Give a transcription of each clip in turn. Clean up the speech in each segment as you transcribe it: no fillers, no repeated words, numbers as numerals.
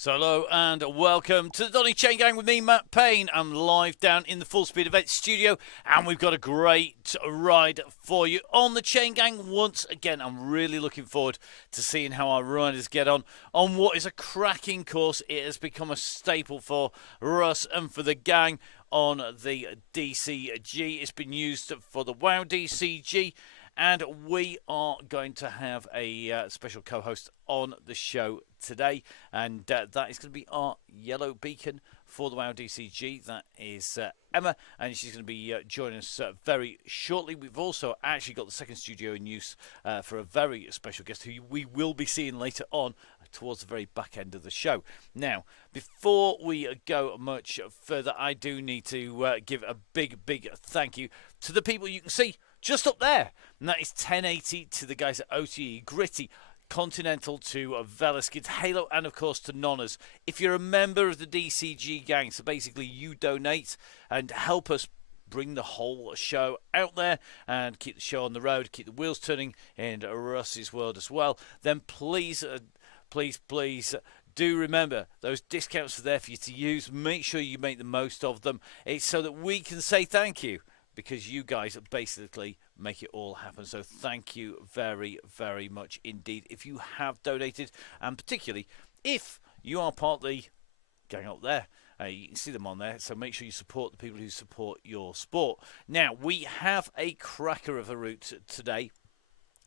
So hello and welcome to the Donny Chaingang with me, Matt Payne. I'm live down in the Full Speed Events studio and we've got a great ride for you on the Chaingang. Once again, I'm really looking forward to seeing how our riders get on what is a cracking course. It has become a staple for Russ and for the gang on the DCG. It's been used for the WOW DCG. And we are going to have a special co-host on the show today. And that is going to be our yellow beacon for the WOW DCG. That is Emma. And she's going to be joining us very shortly. We've also actually got the second studio in use for a very special guest who we will be seeing later on towards the very back end of the show. Now, before we go much further, I do need to give a big thank you to the people you can see just up there, and that is 1080 to the guys at OTE, Gritty, Continental to Veloskids, Halo, and of course to Nonners. If you're a member of the DCG gang, so basically you donate and help us bring the whole show out there and keep the show on the road, keep the wheels turning in Russ's world as well, then please do remember those discounts are there for you to use. Make sure you make the most of them. It's so that we can say thank you, because you guys basically make it all happen. So thank you very much indeed if you have donated, and particularly if you are part of the gang up there. You can see them on there, so make sure you support the people who support your sport. Now, we have a cracker of a route today,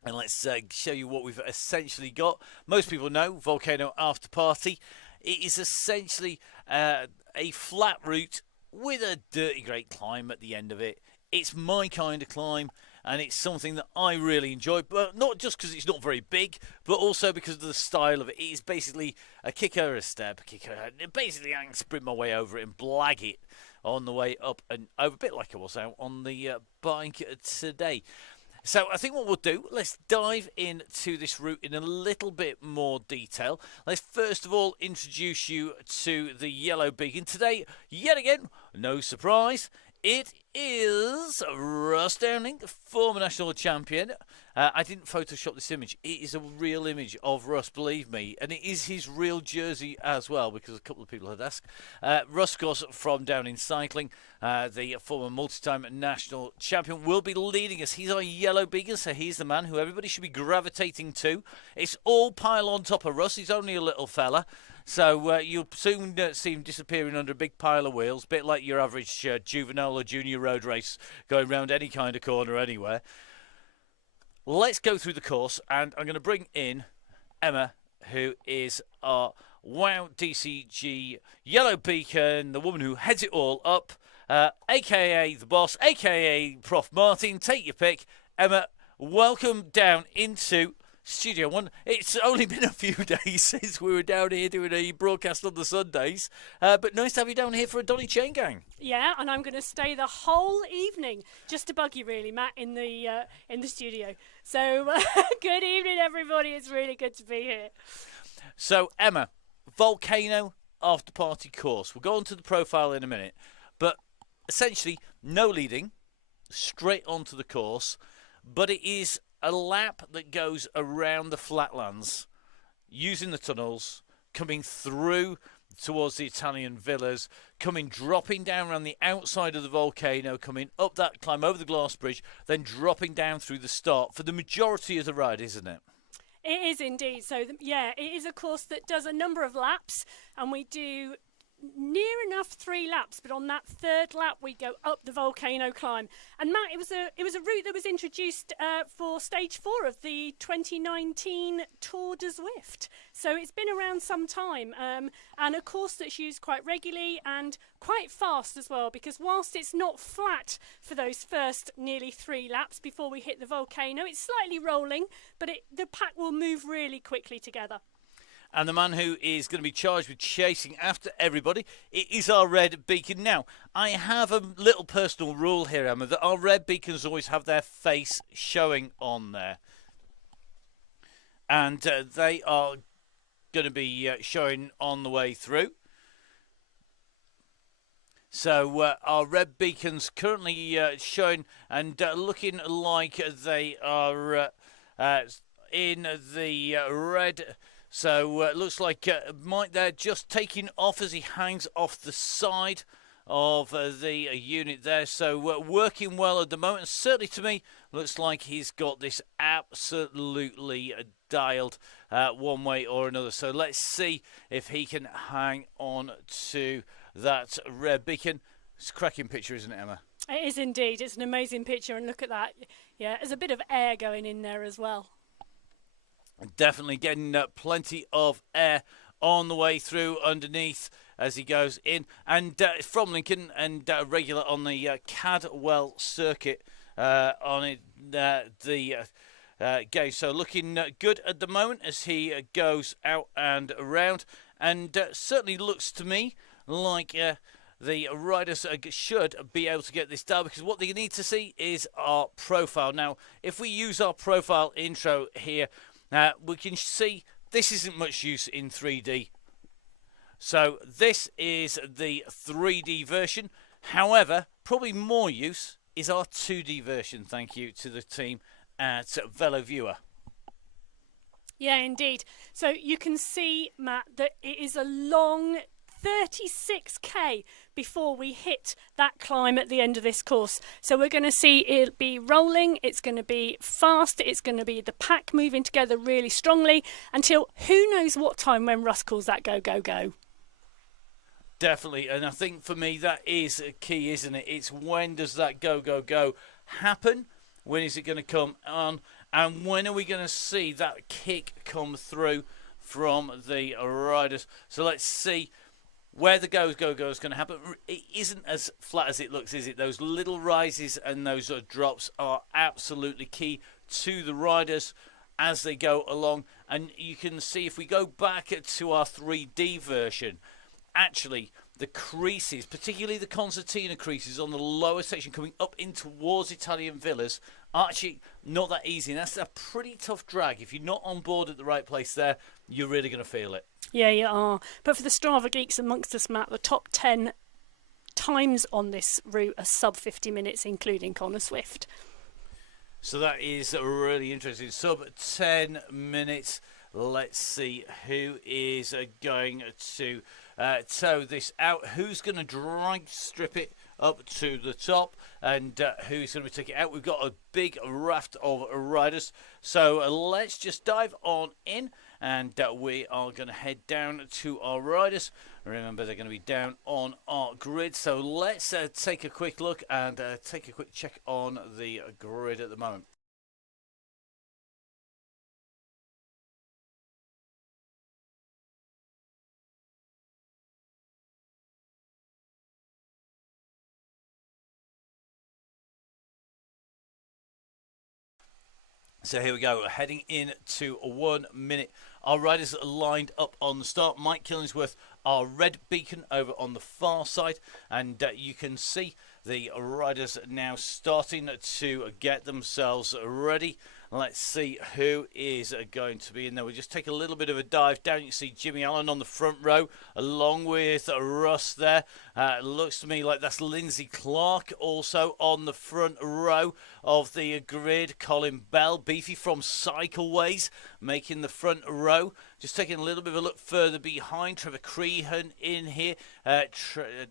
and let's show you what we've essentially got. Most people know Volcano After Party. It is essentially a flat route with a dirty great climb at the end of it. It's my kind of climb, and it's something that I really enjoy, but not just because it's not very big, but also because of the style of it. It is basically a kicker, a step, a kicker. Basically, I can sprint my way over it and blag it on the way up and over, a bit like I was out on the bike today. So I think what we'll do, let's dive into this route in a little bit more detail. Let's first of all introduce you to the yellow beacon. Today, yet again, no surprise, it is Russ Downing, former national champion. I didn't Photoshop this image. It is a real image of Russ, believe me. And it is his real jersey as well, because a couple of people had asked. Russ, of course, from Downing Cycling, the former multi-time national champion, will be leading us. He's our yellow beacon, so he's the man who everybody should be gravitating to. It's all pile on top of Russ. He's only a little fella. So you'll soon see him disappearing under a big pile of wheels, a bit like your average juvenile or junior road race going round any kind of corner anywhere. Let's go through the course, and I'm going to bring in Emma, who is our WOW DCG yellow beacon, the woman who heads it all up, a.k.a. the boss, a.k.a. Prof. Martin. Take your pick. Emma, welcome down into Studio One. It's only been a few days since we were down here doing a broadcast on the Sundays, but nice to have you down here for a Donny Chaingang. Yeah, and I'm going to stay the whole evening just to bug you, really, Matt, in the studio. So good evening, everybody. It's really good to be here. So Emma, Volcano After Party course. We'll go on to the profile in a minute, but essentially no leading, straight onto the course, but it is a lap that goes around the flatlands, using the tunnels, coming through towards the Italian villas, dropping down around the outside of the volcano, coming up that climb over the glass bridge, then dropping down through the start for the majority of the ride, isn't it? It is indeed. So, it is a course that does a number of laps, and we do near enough 3 laps, but on that third lap we go up the volcano climb. And Matt, it was a route that was introduced for stage 4 of the 2019 Tour de Zwift, so it's been around some time, and a course that's used quite regularly and quite fast as well, because whilst it's not flat for those first nearly 3 laps before we hit the volcano, it's slightly rolling, but the pack will move really quickly together. And the man who is going to be charged with chasing after everybody, it is our red beacon. Now, I have a little personal rule here, Emma, that our red beacons always have their face showing on there. And they are going to be showing on the way through. So our red beacons currently showing and looking like they are in the red So looks like Mike there just taking off as he hangs off the side of the unit there. So working well at the moment. Certainly to me, looks like he's got this absolutely dialed one way or another. So let's see if he can hang on to that red beacon. It's a cracking picture, isn't it, Emma? It is indeed. It's an amazing picture, and look at that. Yeah, there's a bit of air going in there as well. Definitely getting plenty of air on the way through underneath as he goes in. And from Lincoln and regular on the Cadwell circuit on it, the game. So looking good at the moment as he goes out and around. And certainly looks to me like the riders should be able to get this down, because what they need to see is our profile. Now, if we use our profile intro here, we can see this isn't much use in 3D. So this is the 3D version. However, probably more use is our 2D version. Thank you to the team at VeloViewer. Yeah, indeed. So you can see, Matt, that it is a long 36k before we hit that climb at the end of this course. So we're going to see it be rolling, it's going to be fast, it's going to be the pack moving together really strongly until who knows what time when Russ calls that go, go, go. Definitely, and I think for me that is key, isn't it? It's when does that go, go, go happen? When is it going to come on? And when are we going to see that kick come through from the riders? So let's see where the go, go, go is going to happen. It isn't as flat as it looks, is it? Those little rises and those drops are absolutely key to the riders as they go along. And you can see if we go back to our 3D version, actually the creases, particularly the concertina creases on the lower section coming up in towards Italian Villas, are actually not that easy. And that's a pretty tough drag. If you're not on board at the right place there, you're really going to feel it. Yeah, you are. But for the Strava geeks amongst us, Matt, the top 10 times on this route are sub 50 minutes, including Connor Swift. So that is really interesting. Sub 10 minutes. Let's see who is going to tow this out. Who's going to drag strip it up to the top, and who's going to take it out? We've got a big raft of riders. So let's just dive on in. And we are going to head down to our riders. Remember, they're going to be down on our grid. So let's take a quick look and take a quick check on the grid at the moment. So here we go, heading in to 1 minute. Our riders are lined up on the start. Mike Killingsworth, our red beacon over on the far side. And you can see the riders now starting to get themselves ready. Let's see who is going to be in there. We'll just take a little bit of a dive down. You can see Jimmy Allen on the front row, along with Russ there. Looks to me like that's Lindsay Clark also on the front row of the grid. Colin Bell, Beefy from Cycleways, making the front row. Just taking a little bit of a look further behind. Trevor Crehan in here.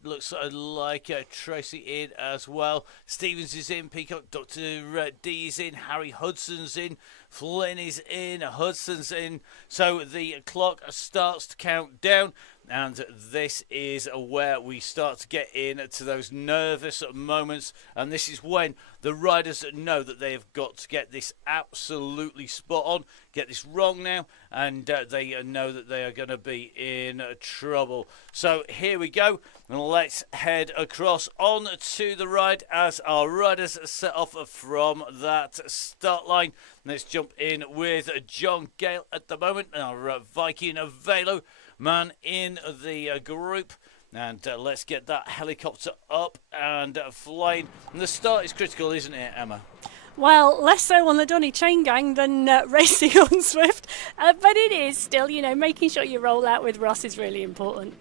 Looks like Tracy in as well. Stevens is in. Peacock, Dr. D is in. Harry Hudson's in. Flynn is in. Hudson's in. So the clock starts to count down. And this is where we start to get into those nervous moments. And this is when the riders know that they have got to get this absolutely spot on. Get this wrong now. And they know that they are going to be in trouble. So here we go. Let's head across on to the ride as our riders set off from that start line. Let's jump in with John Gale at the moment. Our Viking Velo man in the group, and let's get that helicopter up and flying. And the start is critical, isn't it, Emma? Well, less so on the Donny Chaingang than racing on Swift, but it is still, you know, making sure you roll out with Russ is really important.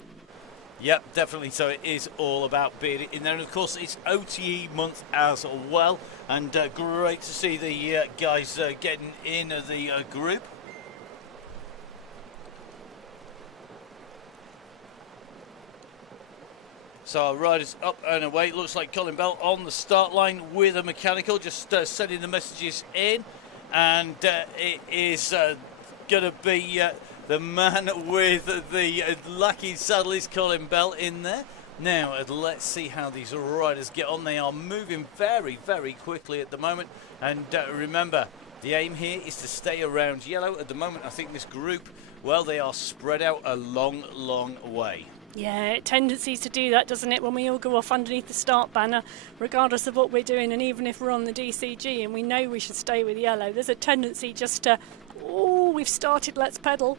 Yep, definitely. So it is all about being in there. And of course, it's OTE month as well. And great to see the guys getting in the group. So our riders up and away. It looks like Colin Bell on the start line with a mechanical, just sending the messages in. And it is going to be the man with the lucky saddle is Colin Bell in there. Now, let's see how these riders get on. They are moving very, very quickly at the moment. And remember, the aim here is to stay around yellow. At the moment, I think this group, well, they are spread out a long, long way. Yeah, tendencies to do that, doesn't it, when we all go off underneath the start banner, regardless of what we're doing, and even if we're on the DCG and we know we should stay with yellow, there's a tendency just to, oh, we've started, let's pedal.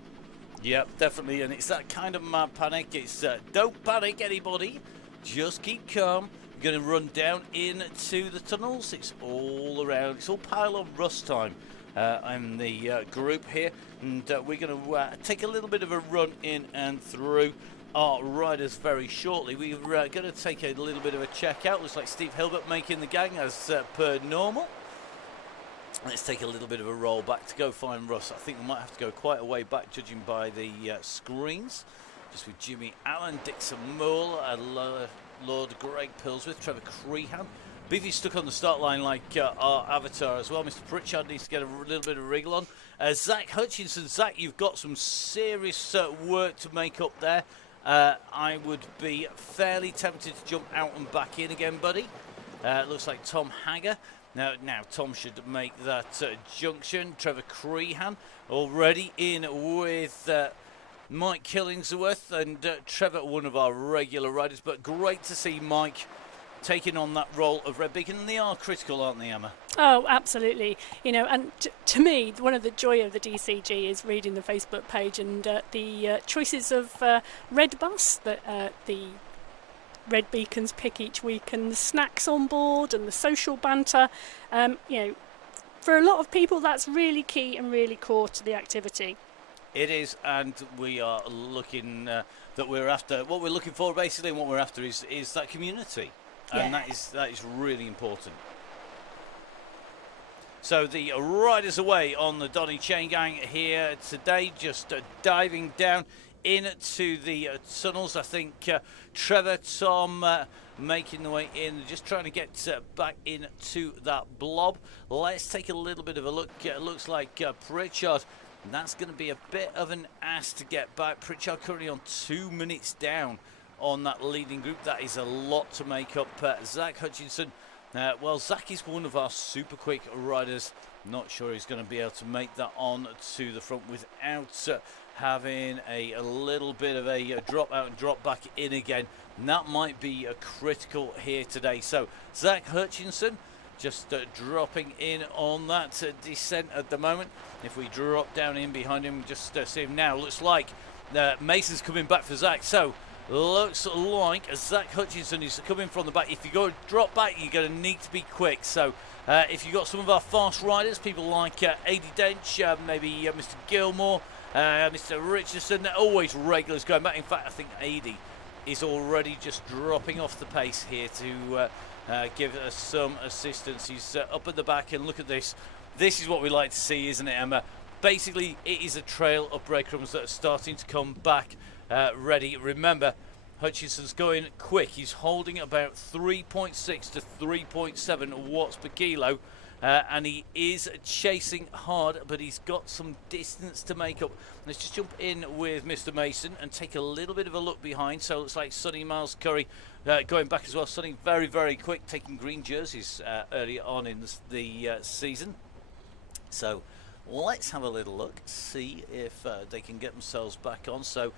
Yep, definitely, and it's that kind of mad panic. It's don't panic, anybody. Just keep calm. You're going to run down into the tunnels. It's all around. It's all pile-on rust time in the group here, and we're going to take a little bit of a run in and through our riders very shortly. We're going to take a little bit of a check out. Looks like Steve Hilbert making the gang as per normal. Let's take a little bit of a roll back to go find Russ. I think we might have to go quite a way back, judging by the screens. Just with Jimmy Allen, Dixon Mull, Lord Greg Pillsworth, Trevor Crehan. Beefy stuck on the start line like our avatar as well. Mr. Pritchard needs to get a little bit of wriggle on. Zach Hutchinson. Zach, you've got some serious work to make up there. I would be fairly tempted to jump out and back in again, buddy. Looks like Tom Hagger. Now Tom should make that junction. Trevor Crehan already in with Mike Killingsworth and Trevor, one of our regular riders. But great to see Mike taking on that role of Red Beacon. And they are critical, aren't they, Emma? Oh, absolutely. You know, and to me, one of the joy of the DCG is reading the Facebook page and the choices of Red Bus that the Red Beacons pick each week, and the snacks on board and the social banter. You know, for a lot of people, that's really key and really core to the activity. It is, and we are looking that we're after. What we're looking for, basically, and what we're after is that community, and that is really important. So the riders away on the Donny Chaingang here today, just diving down into the tunnels. I think Trevor, Tom making the way in, just trying to get back into that blob. Let's take a little bit of a look. It looks like Pritchard, and that's going to be a bit of an ass to get back. Pritchard currently on 2 minutes down on that leading group. That is a lot to make up. Zach Hutchinson, well, Zach is one of our super quick riders. Not sure he's going to be able to make that on to the front without having a little bit of a drop out and drop back in again. And that might be a critical here today. So Zach Hutchinson just dropping in on that descent at the moment. If we drop down in behind him, just see him now. Looks like Mason's coming back for Zach. So looks like Zach Hutchinson is coming from the back. If you go drop back, you're going to need to be quick. So if you've got some of our fast riders, people like Adi Dench, maybe Mr. Gilmore, Mr. Richardson, they're always regulars going back. In fact, I think Adi is already just dropping off the pace here to give us some assistance. He's up at the back, and look at this. This is what we like to see, isn't it, Emma? Basically, it is a trail of breadcrumbs that are starting to come back ready. Remember, Hutchinson's going quick. He's holding about 3.6 to 3.7 watts per kilo. And he is chasing hard, but he's got some distance to make up. Let's just jump in with Mr. Mason and take a little bit of a look behind. So it looks like Sonny Miles Curry going back as well. Sonny very, very quick, taking green jerseys early on in the season. So let's have a little look, see if they can get themselves back on. So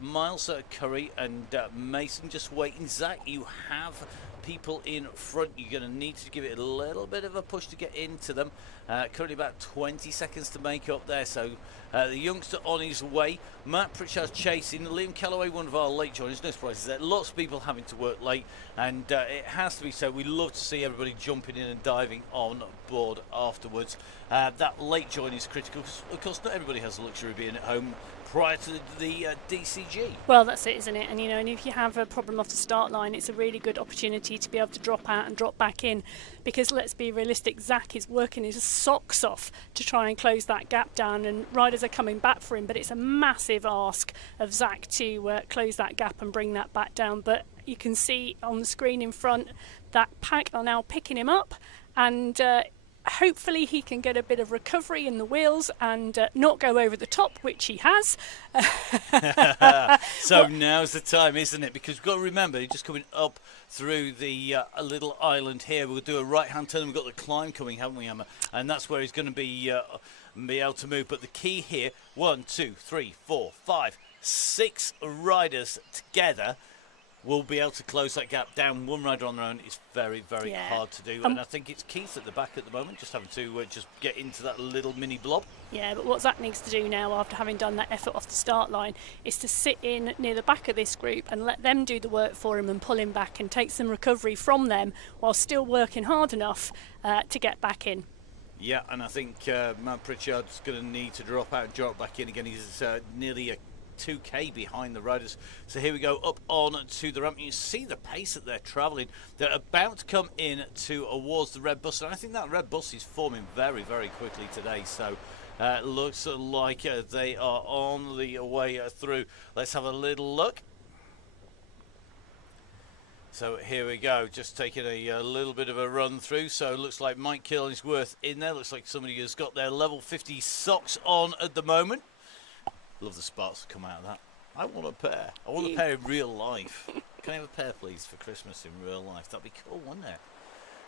Miles Curry and Mason just waiting. Zach, you have people in front. You're going to need to give it a little bit of a push to get into them. Currently about 20 seconds to make up there. So the youngster on his way. Matt Pritchard's chasing. Liam Calloway, one of our late joiners. No surprises there. Lots of people having to work late, and it has to be so. We love to see everybody jumping in and diving on board afterwards. That late join is critical. Of course, not everybody has the luxury of being at home prior to the DCG. Well, that's it, isn't it? And you know, and if you have a problem off the start line, it's a really good opportunity to be able to drop out and drop back in, because let's be realistic, Zach is working his socks off to try and close that gap down, and riders are coming back for him, but it's a massive ask of Zach to close that gap and bring that back down. But you can see on the screen in front that pack are now picking him up, and hopefully he can get a bit of recovery in the wheels and not go over the top, which he has. So now's the time, isn't it? Because we've got to remember, you're just coming up through the little island here. We'll do a right-hand turn. We've got the climb coming, haven't we, Emma? And that's where he's going to be able to move. But the key here, 1, 2, 3, 4, 5, 6 riders together will be able to close that gap down. One rider on their own is very, very hard to do. And I think it's Keith at the back at the moment, just having to just get into that little mini blob. Yeah, but what Zach needs to do now, after having done that effort off the start line, is to sit in near the back of this group and let them do the work for him and pull him back and take some recovery from them while still working hard enough to get back in. Yeah, and I think Matt Pritchard's going to need to drop out and drop back in again. He's nearly a 2k behind the riders. So here we go up on to the ramp. You see the pace that they're travelling. They're about to come in towards the red bus, and I think that red bus is forming very, very quickly today. So looks like they are on the way through. Let's have a little look. So here we go, just taking a little bit of a run through. So it looks like Mike Killingsworth in there. Looks like somebody has got their level 50 socks on at the moment. Love the sparks that come out of that. I want a pair. I want a pair in real life. Can I have a pair, please, for Christmas in real life? That'd be cool, wouldn't it?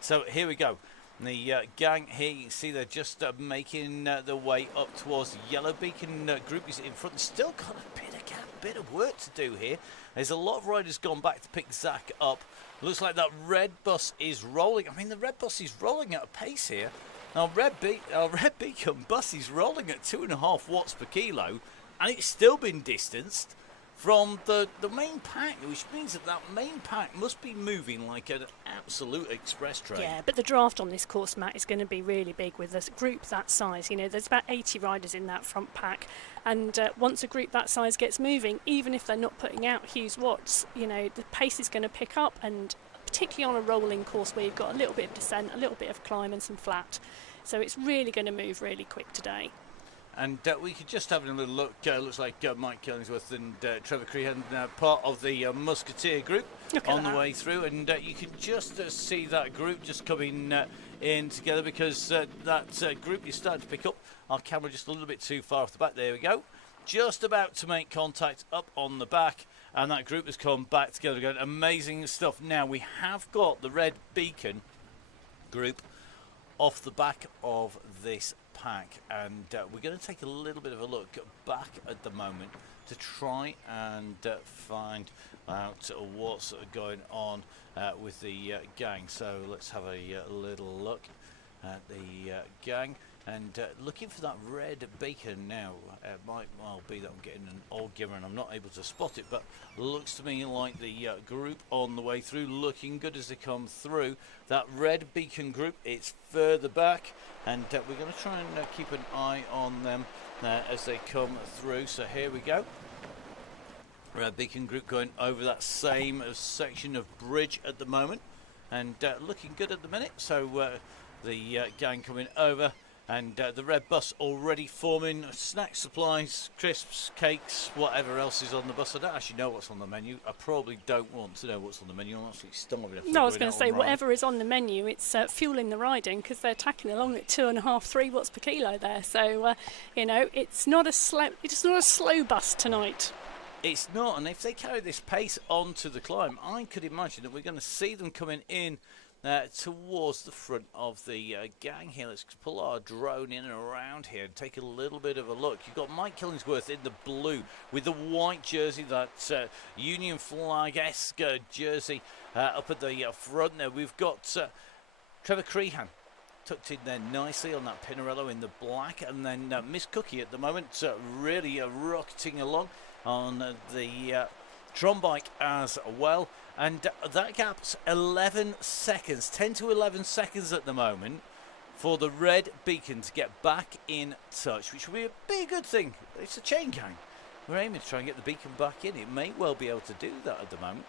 So here we go. The gang here, you can see they're just making their way up towards the Yellow Beacon group is in front. Still got a bit of gap, bit of work to do here. There's a lot of riders gone back to pick Zach up. Looks like that red bus is rolling. I mean, the red bus is rolling at a pace here. Now, Red Beacon bus is rolling at 2.5 watts per kilo. And it's still been distanced from the main pack, which means that main pack must be moving like an absolute express train. Yeah, but the draft on this course, Matt, is going to be really big with a group that size. You know, there's about 80 riders in that front pack, and once a group that size gets moving, even if they're not putting out huge watts, you know, the pace is going to pick up, and particularly on a rolling course where you've got a little bit of descent, a little bit of climb and some flat. So it's really going to move really quick today. And we could just have a little look. Looks like Mike Killingsworth and Trevor Crehan, part of the Musketeer group, on the way through. And you can just see that group just coming in together, because that group is starting to pick up. Our camera just a little bit too far off the back. There we go. Just about to make contact up on the back. And that group has come back together again. Amazing stuff. Now we have got the Red Beacon group off the back of this pack, and we're going to take a little bit of a look back at the moment to try and find out what's going on with the gang. So let's have a little look at the gang, and looking for that Red Beacon now. It might well be that I'm getting an old gimmer and I'm not able to spot it, but looks to me like the group on the way through, looking good as they come through. That Red Beacon group, it's further back, and we're going to try and keep an eye on them as they come through. So here we go. Red Beacon group going over that same section of bridge at the moment, and looking good at the minute. So the gang coming over, and the red bus already forming. Snack supplies, crisps, cakes, whatever else is on the bus. I don't actually know what's on the menu. I probably don't want to know what's on the menu. I'm absolutely starving. No, I was going to say, whatever is on the menu, it's fueling the riding, because they're tacking along at 2.5, 3 watts per kilo there. So, you know, it's not a slow bus tonight. It's not, and if they carry this pace onto the climb, I could imagine that we're going to see them coming in towards the front of the gang here. Let's pull our drone in and around here and take a little bit of a look. You've got Mike Killingsworth in the blue with the white jersey, that Union flag-esque jersey up at the front there. We've got Trevor Crehan tucked in there nicely on that Pinarello in the black, and then Miss Cookie at the moment really rocketing along on the Tron bike as well. And that gap's 11 seconds, 10 to 11 seconds at the moment for the Red Beacon to get back in touch, which will be a good thing. It's a chain gang. We're aiming to try and get the Beacon back in. It may well be able to do that at the moment.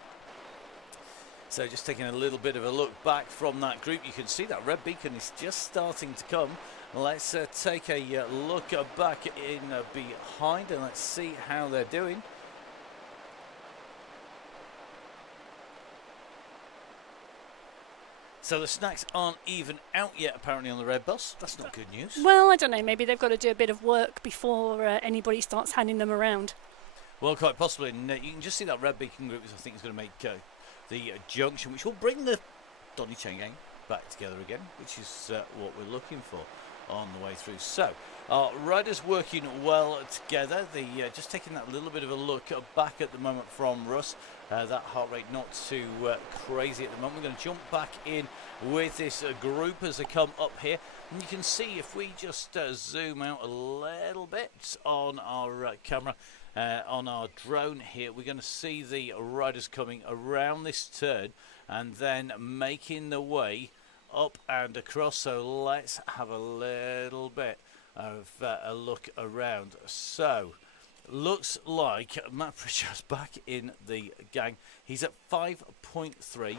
So just taking a little bit of a look back from that group, you can see that Red Beacon is just starting to come. Let's take a look back in behind, and let's see how they're doing. So the snacks aren't even out yet, apparently, on the red bus. That's not good news. Well, I don't know. Maybe they've got to do a bit of work before anybody starts handing them around. Well, quite possibly. And you can just see that red beacon group, which I think is going to make the junction, which will bring the Donny Chaingang back together again, which is what we're looking for on the way through. So, our riders working well together. Just taking that little bit of a look back at the moment from Russ. That heart rate not too crazy at the moment. We're going to jump back in with this group as they come up here. And you can see if we just zoom out a little bit on our camera, on our drone here, we're going to see the riders coming around this turn and then making the way up and across. So let's have a little bit of a look around. So looks like Matt Pritchard's back in the gang. He's at 5.3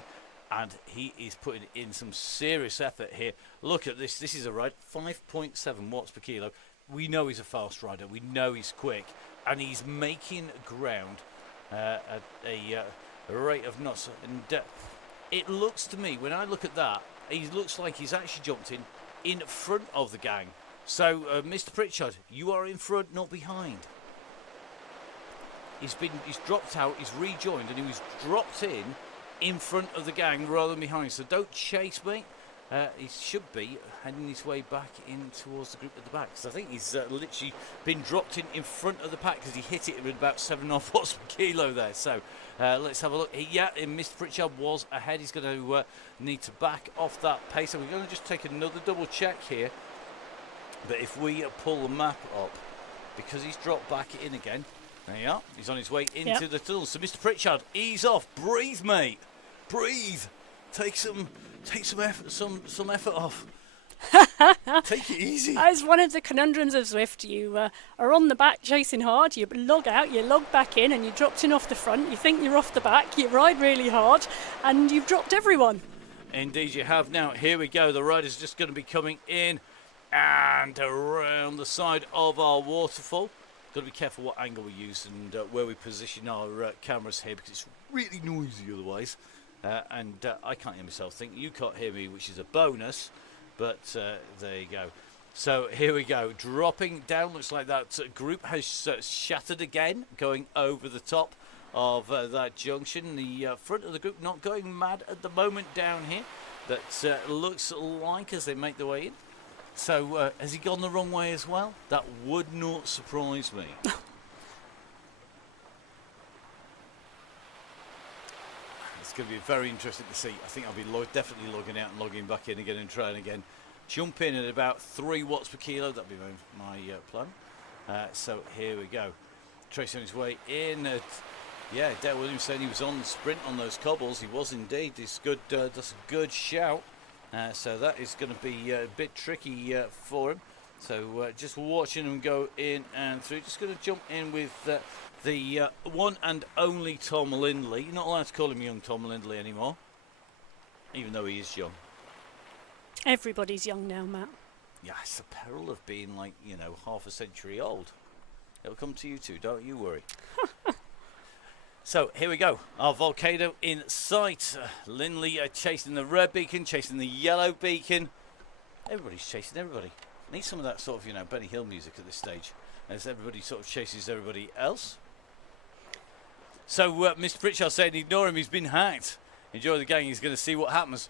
and he is putting in some serious effort here. Look at this. This is a ride, 5.7 watts per kilo. We know he's a fast rider. We know he's quick. And he's making ground at a rate of knots. And it looks to me, when I look at that, he looks like he's actually jumped in front of the gang. So, Mr. Pritchard, you are in front, not behind. He's dropped out, he's rejoined, and he was dropped in front of the gang rather than behind. So don't chase me. He should be heading his way back in towards the group at the back. So I think he's literally been dropped in front of the pack because he hit it with about 7.5 watts per kilo there. So let's have a look. Mr. Pritchard was ahead. He's going to need to back off that pace. So we're going to just take another double check here. But if we pull the map up, because he's dropped back in again, there you are. He's on his way into the tunnel. So Mr. Pritchard, ease off. Breathe, mate. Breathe. Take some effort off. Take it easy. That's one of the conundrums of Zwift. You are on the back chasing hard, you log out, you log back in, and you dropped in off the front. You think you're off the back, you ride really hard, and you've dropped everyone. Indeed you have. Now, here we go. The rider's just going to be coming in and around the side of our waterfall. Got to be careful what angle we use and where we position our cameras here, because it's really noisy otherwise. And I can't hear myself think. You can't hear me, which is a bonus. But there you go. So here we go. Dropping down. Looks like that group has shattered again, going over the top of that junction. The front of the group not going mad at the moment down here. But looks like as they make their way in. So has he gone the wrong way as well? That would not surprise me. It's going to be very interesting to see. I think I'll be definitely logging out and logging back in again and trying again. Jump in at about 3 watts per kilo. That'll be my plan. So here we go. Tracy on his way in. Dale Williams saying he was on the sprint on those cobbles. He was indeed. It's good. That's a good shout. So that is going to be a bit tricky for him. So just watching him go in and through. Just going to jump in with the one and only Tom Lindley. You're not allowed to call him young Tom Lindley anymore, even though he is young. Everybody's young now, Matt. Yeah, it's the peril of being like, half a century old. It'll come to you too, don't you worry. So here we go. Our volcano in sight. Lindley chasing the red beacon, chasing the yellow beacon. Everybody's chasing everybody. Need some of that sort of, Benny Hill music at this stage, as everybody sort of chases everybody else. So Mr. Pritchard saying, ignore him, he's been hacked. Enjoy the gang, he's going to see what happens.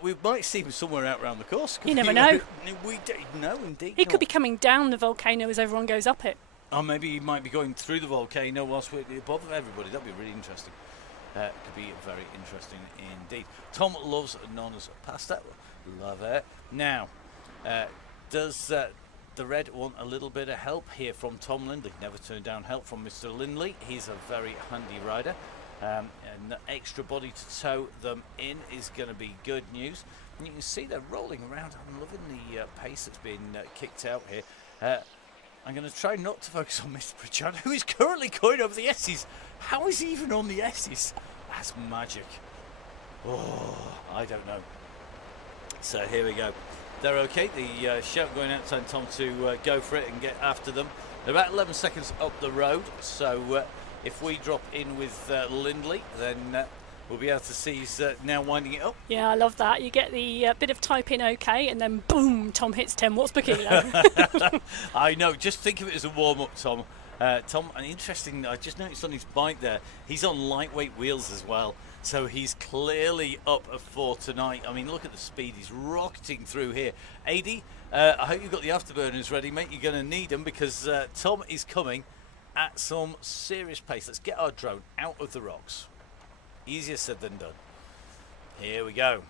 We might see him somewhere out around the course. You never know. We don't know, indeed. He could be coming down the volcano as everyone goes up it. Or maybe he might be going through the volcano whilst we're above everybody. That'd be really interesting. Could be very interesting indeed. Tom loves Nonna's pasta. Love it. Now, does the red want a little bit of help here from Tom Lindley? Never turned down help from Mr. Lindley. He's a very handy rider. And the extra body to tow them in is going to be good news. And you can see they're rolling around. I'm loving the pace that's been kicked out here. I'm going to try not to focus on Mr. Pritchard, who is currently going over the S's. How is he even on the S's? That's magic. Oh, I don't know. So here we go. They're okay. The shout going out telling Tom to go for it and get after them. They're about 11 seconds up the road. So if we drop in with Lindley, then we'll be able to see he's now winding it up. Yeah, I love that. You get the bit of type in OK, and then boom, Tom hits 10 watts per kilo. I know. Just think of it as a warm-up, Tom. Tom, and interesting, I just noticed on his bike there, he's on lightweight wheels as well. So he's clearly up a 4 tonight. I mean, look at the speed. He's rocketing through here. AD, I hope you've got the afterburners ready, mate. You're going to need them because Tom is coming at some serious pace. Let's get our drone out of the rocks. Easier said than done. Here we go.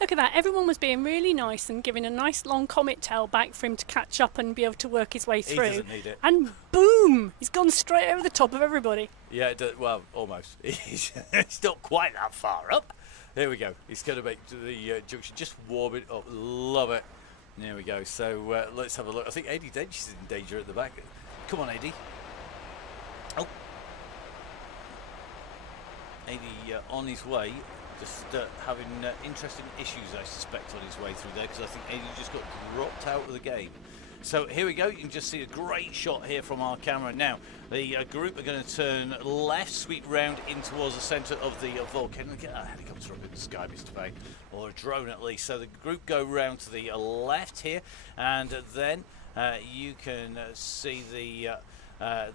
Look at that. Everyone was being really nice and giving a nice long comet tail back for him to catch up and be able to work his way through. He doesn't need it. And boom! He's gone straight over the top of everybody. Yeah, well, almost. He's not quite that far up. There we go. He's going to make the junction. Just warm it up. Love it. There we go. So let's have a look. I think AD Dench is in danger at the back. Come on, AD. Oh. AD on his way. Just having interesting issues, I suspect, on his way through there, because I think AD just got dropped out of the game. So here we go. You can just see a great shot here from our camera. Now, the group are going to turn left, sweep round in towards the centre of the volcano. Get a helicopter up in the sky, Mr. Bay, or a drone at least. So the group go round to the left here, and then you can see the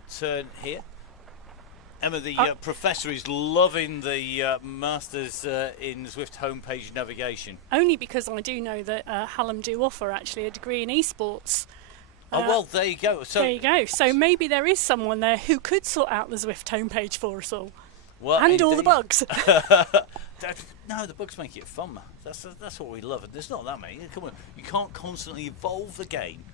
turn here. Emma, the professor is loving the Masters in Zwift homepage navigation. Only because I do know that Hallam do offer actually a degree in esports. Oh, well, there you go. So there you go. So maybe there is someone there who could sort out the Zwift homepage for us all. Well, and indeed. all the bugs. No, the bugs make it fun, man. That's what we love. And there's not that many. Come on, you can't constantly evolve the game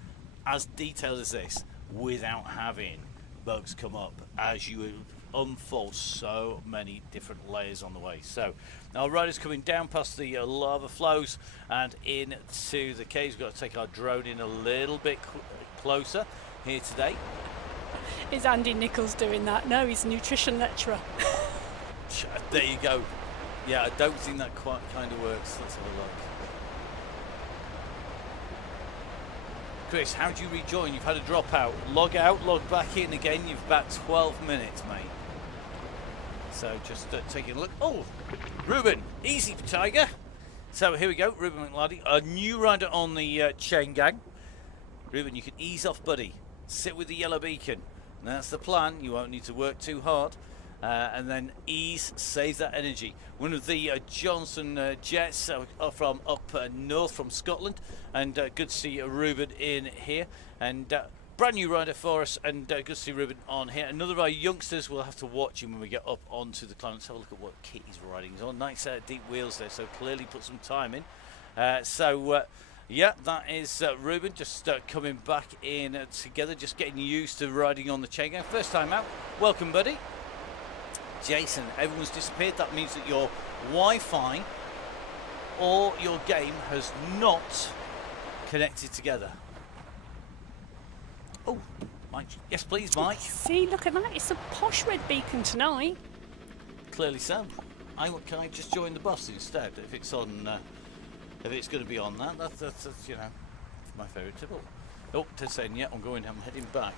as detailed as this without having bugs come up as you unfold so many different layers on the way. So our riders coming down past the lava flows and into the caves. We've got to take our drone in a little bit closer here today. Is Andy Nichols doing that? No, he's a nutrition lecturer. There you go. Yeah, I don't think that quite kind of works. Let's have a look. Chris, how do you rejoin? You've had a drop out. Log out, log back in again. You've about 12 minutes, mate. So just taking a look. Oh, Ruben, easy Tiger. So here we go, Ruben McLardy, a new rider on the Chaingang. Ruben, you can ease off, buddy. Sit with the yellow beacon. That's the plan. You won't need to work too hard. And then ease, save that energy. One of the Johnson jets from up north from Scotland. And good to see Ruben in here. And brand new rider for us, and good to see Ruben on here. Another of our youngsters, we'll have to watch him when we get up onto the climb. Let's have a look at what kit he's riding. He's on nice deep wheels there, so clearly put some time in. Yeah, that is Ruben just coming back in together, just getting used to riding on the Chaingang. First time out. Welcome, buddy. Jason, everyone's disappeared. That means that your Wi-Fi or your game has not connected together. Oh, Mike. Yes, please, Mike. See, look at that. It's a posh red beacon tonight. Clearly so. Can I just join the bus instead if it's on? If it's going to be on that, that's you know, my favourite tipple. Oh, to saying, yeah, I'm heading back.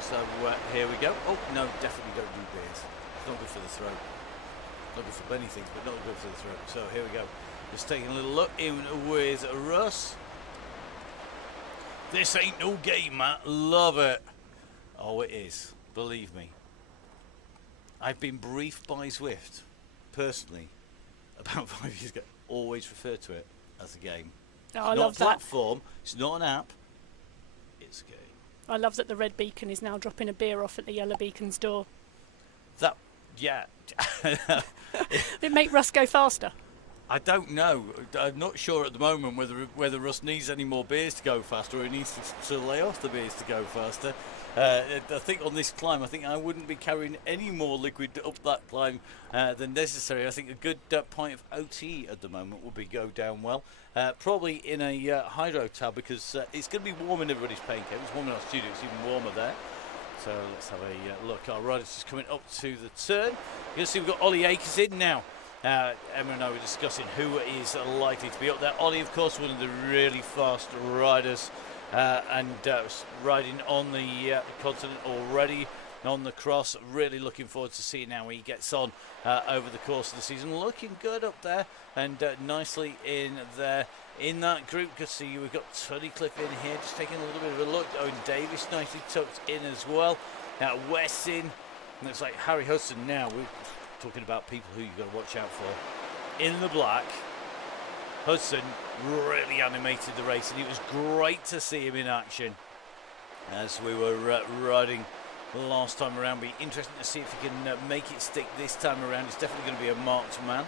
So here we go. Oh no, definitely don't do beers. It's not good for the throat. Not good for many things, but not good for the throat. So here we go. Just taking a little look in with Russ. This ain't no game, Matt. Love it. Oh, it is. Believe me. I've been briefed by Zwift, personally, about 5 years ago. Always refer to it as a game. Oh, I love love that. that. Platform. It's not an app. It's a game. I love that the red beacon is now dropping a beer off at the yellow beacon's door. Yeah. It make Russ go faster. I don't know. I'm not sure at the moment whether Russ needs any more beers to go faster or he needs to lay off the beers to go faster. I think on this climb, I think I wouldn't be carrying any more liquid up that climb than necessary. I think a good point of OT at the moment would be go down well. Probably in a hydro tab because it's going to be warm in everybody's pain cave. It's warm in our studio. It's even warmer there. So let's have a look. Our rider's just coming up to the turn. You can see we've got Ollie Akers in now. Emma and I were discussing who is likely to be up there. Ollie, of course, one of the really fast riders riding on the continent already on the cross. Really looking forward to seeing how he gets on over the course of the season. Looking good up there and nicely in there. In that group, you can see we've got Tunnicliffe in here, just taking a little bit of a look. Owen Davis nicely tucked in as well. Now Weston, looks like Harry Hudson now. We're talking about people who you've got to watch out for. In the black, Hudson really animated the race, and it was great to see him in action as we were riding last time around. Be interesting to see if he can make it stick this time around. He's definitely going to be a marked man.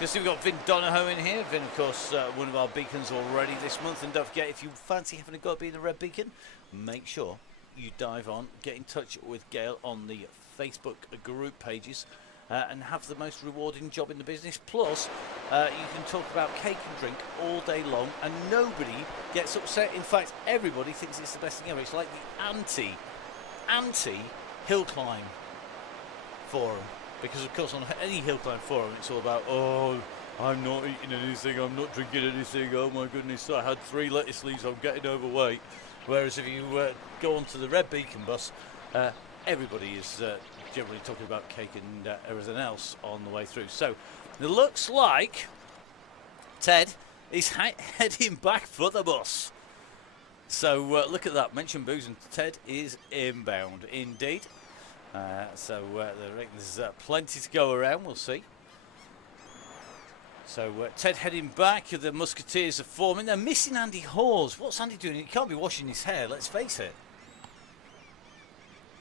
Just see we've got Vin Donahoe in here. Vin, of course, one of our beacons already this month. And don't forget, if you fancy having a go at being a red beacon, make sure you dive on, get in touch with Gail on the Facebook group pages, and have the most rewarding job in the business. Plus, you can talk about cake and drink all day long, and nobody gets upset. In fact, everybody thinks it's the best thing ever. It's like the anti-hill climb forum. Because, of course, on any hill climb forum, it's all about, oh, I'm not eating anything, I'm not drinking anything, oh my goodness, I had 3 lettuce leaves, I'm getting overweight. Whereas if you go onto the Red Beacon bus, everybody is generally talking about cake and everything else on the way through. So, it looks like Ted is heading back for the bus. So, look at that, mention booze, and Ted is inbound, indeed. There's plenty to go around, we'll see. So Ted heading back, the Musketeers are forming. They're missing Andy Hawes. What's Andy doing? He can't be washing his hair, let's face it.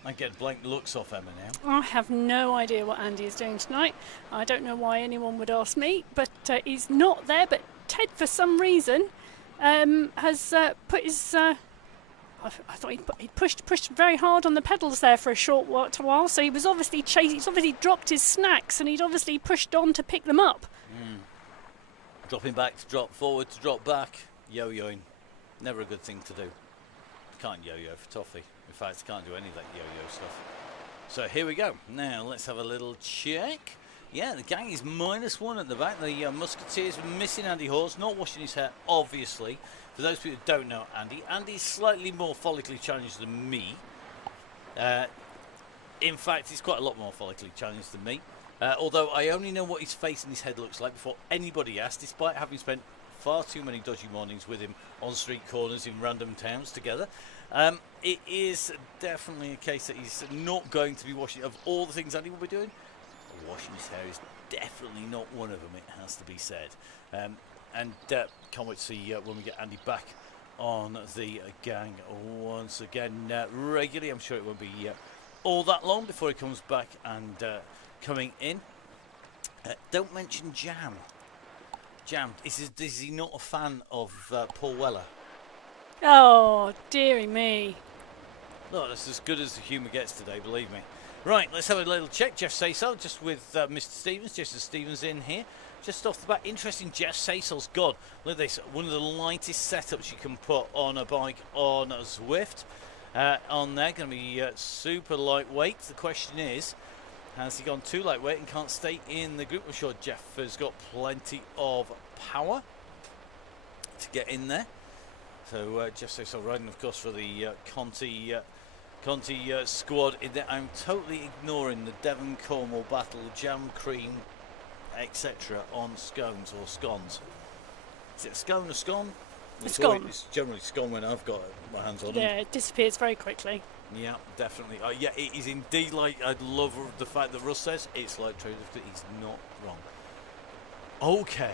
I get blank looks off Emma now. I have no idea what Andy is doing tonight. I don't know why anyone would ask me, but he's not there. But Ted, for some reason, has put his... I thought he pushed very hard on the pedals there for a short while, so he was obviously he's obviously dropped his snacks, and he'd obviously pushed on to pick them up. Dropping back to drop forward to drop back, yo-yoing, never a good thing to do. Can't yo-yo for toffee. In fact, can't do any of that yo-yo stuff. So here we go. Now let's have a little check. Yeah, the gang is -1 at the back. The Musketeers missing Andy Hawes, not washing his hair, obviously. For those people who don't know Andy's slightly more follically challenged than me. In fact, he's quite a lot more follically challenged than me. Although I only know what his face and his head looks like before anybody asks, despite having spent far too many dodgy mornings with him on street corners in random towns together. It is definitely a case that he's not going to be washing. Of all the things Andy will be doing, washing his hair is definitely not one of them, it has to be said. And can't wait to see when we get Andy back on the gang once again regularly. I'm sure it won't be all that long before he comes back and coming in. Don't mention Jam. Is he not a fan of Paul Weller? Oh, dearie me. No, that's as good as the humour gets today, believe me. Right, let's have a little check. Jeff Saysall just with Mr. Stevens. Jason Stevens in here. Just off the bat, interesting. Jeff Saysall's God. Look at this. One of the lightest setups you can put on a bike on a Zwift. On there, going to be super lightweight. The question is, has he gone too lightweight and can't stay in the group? I'm sure Jeff has got plenty of power to get in there. So Jeff Saysall riding, of course, for the Conti squad in there. I'm totally ignoring the Devon Cornwall battle, jam, cream, etc. on scones or scones. Is it a scone or scone? A scone. It's generally scone when I've got my hands on them. Yeah, it disappears very quickly. Yeah, definitely. Yeah, it is indeed like, I love the fact that Russ says it's like true. He's not wrong. Okay.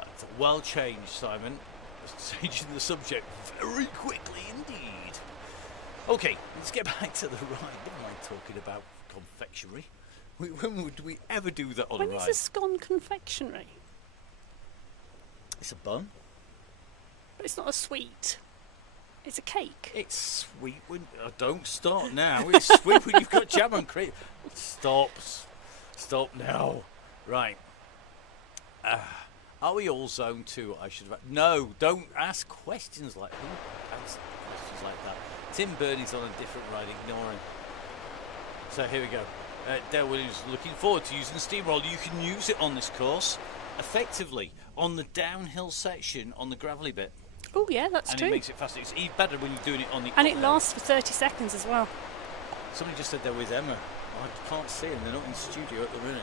That's well changed, Simon. Changing the subject very quickly indeed. Okay, let's get back to the ride. What am I talking about? Confectionery? When would we ever do that on a ride? When is a scone confectionery? It's a bun. But it's not a sweet. It's a cake. It's sweet when... don't start now. It's sweet when you've got jam and cream. Stop now. Right. Are we all zone 2? I should have... No, don't ask questions like... Who asks questions like that? Tim Burney's on a different ride, ignore him. So here we go. Dale Williams looking forward to using the steamroller. You can use it on this course effectively on the downhill section on the gravelly bit. Oh yeah, that's and true. it makes it faster. It's even better when you're doing it on the And it uphill. lasts for 30 seconds as well. Somebody just said they're with Emma. I can't see them. They're not in studio at the minute.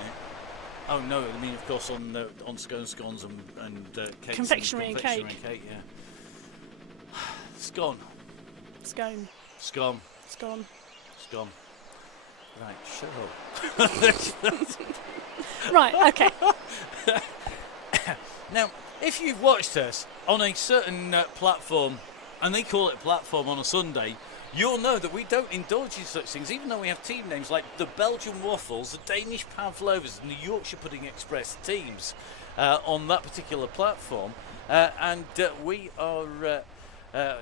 Oh no! I mean, of course, on scones and cakes. Confectionery and cake. Yeah. Scone. Scone. Scone. Scone. Scone. Right, shut up. Right, okay. Now, if you've watched us on a certain platform, and they call it platform on a Sunday, you'll know that we don't indulge in such things, even though we have team names like the Belgian Waffles, the Danish Pavlovas, and the Yorkshire Pudding Express teams on that particular platform. And we are...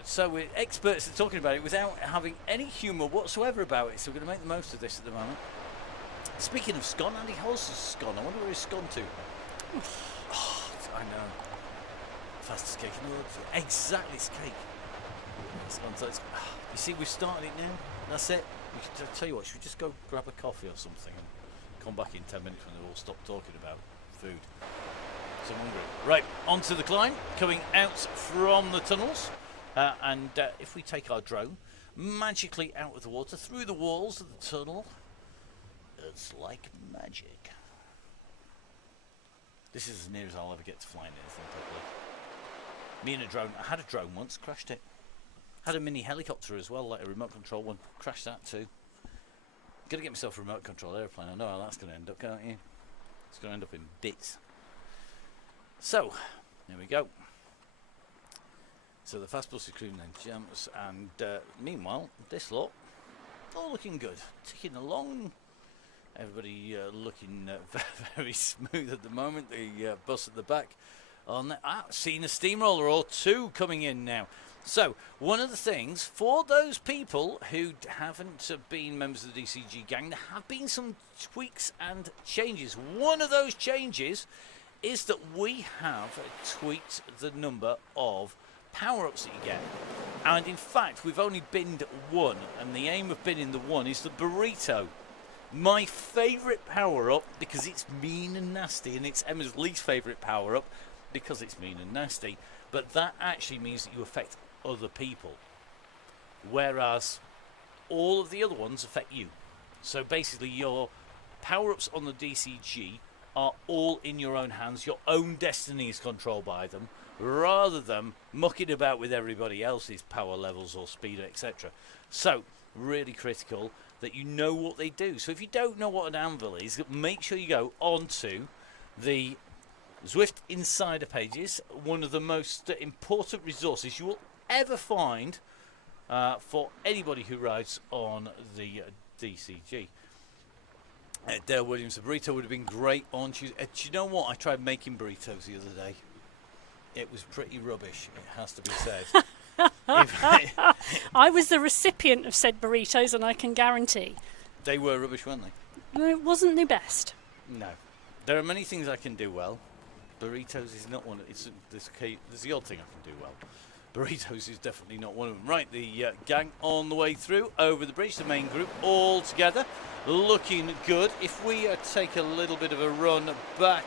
so we're experts at talking about it without having any humour whatsoever about it. So we're going to make the most of this at the moment. Speaking of scone, Andy Hollis' scone. I wonder where he's gone to. Oh, I know. Fastest cake in the world. Exactly, it's cake. It's gone, so it's, you see, we've started it now. That's it. We should, tell you what, should we just go grab a coffee or something and come back in 10 minutes when they've all stopped talking about food? So I'm hungry. Right, onto the climb, coming out from the tunnels. And if we take our drone magically out of the water, through the walls of the tunnel, it's like magic. This is as near as I'll ever get to flying anything properly. Me and a drone. I had a drone once, crashed it. Had a mini helicopter as well, like a remote control one. Crashed that too. Gotta get myself a remote control airplane. I know how that's going to end up, can't you? It's going to end up in bits. So, there we go. So the fast bus is cruising then jumps, and meanwhile, this lot, all looking good, ticking along. Everybody looking very smooth at the moment. The bus at the back on that. Seeing a steamroller or two coming in now. So one of the things for those people who haven't been members of the DCG gang, there have been some tweaks and changes. One of those changes is that we have tweaked the number of power-ups that you get, and in fact we've only binned one, and the aim of binning the one is the burrito, my favourite power-up because it's mean and nasty, and it's Emma's least favourite power-up because it's mean and nasty, but that actually means that you affect other people, whereas all of the other ones affect you. So basically your power-ups on the DCG are all in your own hands. Your own destiny is controlled by them, rather than mucking about with everybody else's power levels or speed, etc. So, really critical that you know what they do. So if you don't know what an anvil is, make sure you go onto the Zwift Insider pages, one of the most important resources you will ever find for anybody who rides on the DCG. Dale Williams, a burrito would have been great on Tuesday. Do you know what? I tried making burritos the other day. It was pretty rubbish, it has to be said. I was the recipient of said burritos, and I can guarantee They were rubbish, weren't they? no, it wasn't the best. No. There are many things I can do well. Burritos is not one. There's the odd thing I can do well. Burritos is definitely not one of them. Right, the gang on the way through, over the bridge, the main group all together, looking good. If we take a little bit of a run back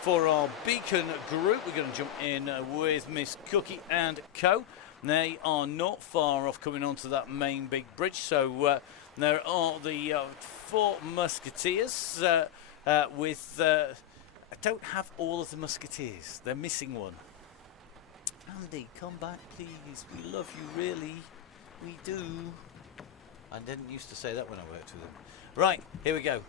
for our beacon group, we're going to jump in with Miss Cookie and Co. They are not far off coming onto that main big bridge. So there are the four musketeers with... I don't have all of the musketeers. They're missing one. Andy, come back, please. We love you, really. We do. I didn't used to say that when I worked with them. Right, here we go.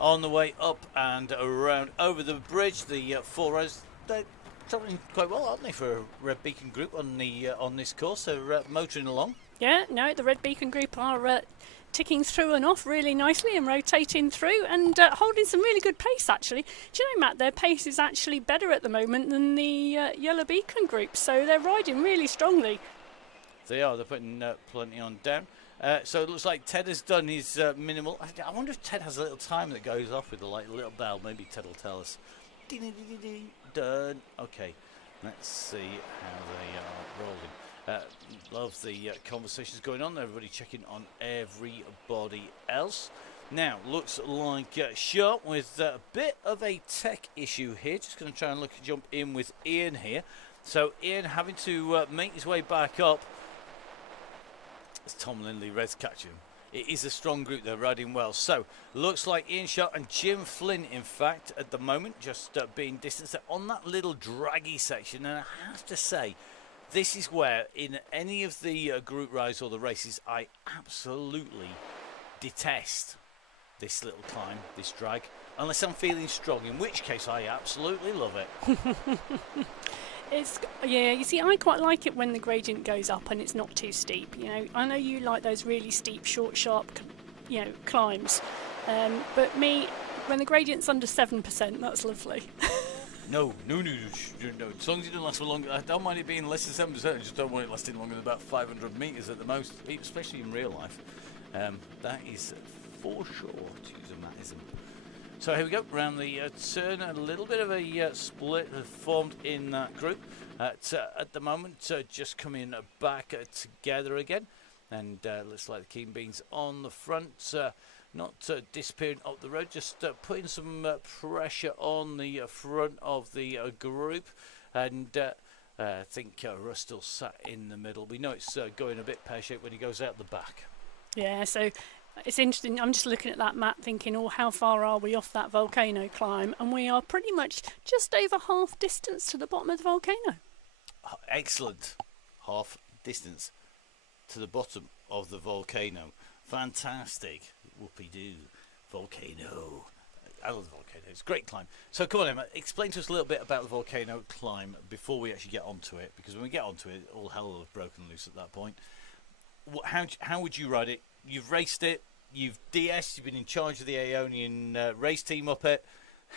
On the way up and around over the bridge, the four rows, they're travelling quite well, aren't they, for a Red Beacon group on the on this course? They're motoring along. Yeah, no, the Red Beacon group are ticking through and off really nicely and rotating through and holding some really good pace, actually. Do you know, Matt, their pace is actually better at the moment than the Yellow Beacon group, so they're riding really strongly. They are. They're putting plenty on down. So it looks like Ted has done his minimal. I wonder if Ted has a little time that goes off with a little bell. Maybe Ted will tell us. Done. Okay. Let's see how they are rolling. Love the conversations going on. Everybody checking on everybody else. Now, looks like Sharp with a bit of a tech issue here. Just going to try and jump in with Ian here. So Ian having to make his way back up. As Tom Lindley res catching. It is a strong group, they're riding well. So, looks like Ian Sharp and Jim Flynn, in fact, at the moment, just being distanced on that little draggy section. And I have to say, this is where, in any of the group rides or the races, I absolutely detest this little climb, this drag, unless I'm feeling strong, in which case I absolutely love it. You see, I quite like it when the gradient goes up and it's not too steep. I know you like those really steep, short, sharp, climbs. But me, when the gradient's under 7%, that's lovely. No. As long as it doesn't last for longer, I don't mind it being less than 7%. I just don't want it lasting longer than about 500 metres at the most, especially in real life. That is for sure, to use a Mattism. So here we go, round the turn, a little bit of a split formed in that group. At the moment, just coming back together again. And looks like the Keen Beans on the front, not disappearing up the road, just putting some pressure on the front of the group. And I think Russ still sat in the middle. We know it's going a bit pear-shaped when he goes out the back. Yeah, so it's interesting. I'm just looking at that map thinking, how far are we off that volcano climb? And we are pretty much just over half distance to the bottom of the volcano. Excellent. Half distance to the bottom of the volcano. Fantastic. Whoopie-doo. Volcano. I love the volcano. It's a great climb. So come on, Emma, explain to us a little bit about the volcano climb before we actually get onto it. Because when we get onto it, all hell will have broken loose at that point. How would you ride it? You've raced it, you've DS'd, you've been in charge of the Aeonian race team up it.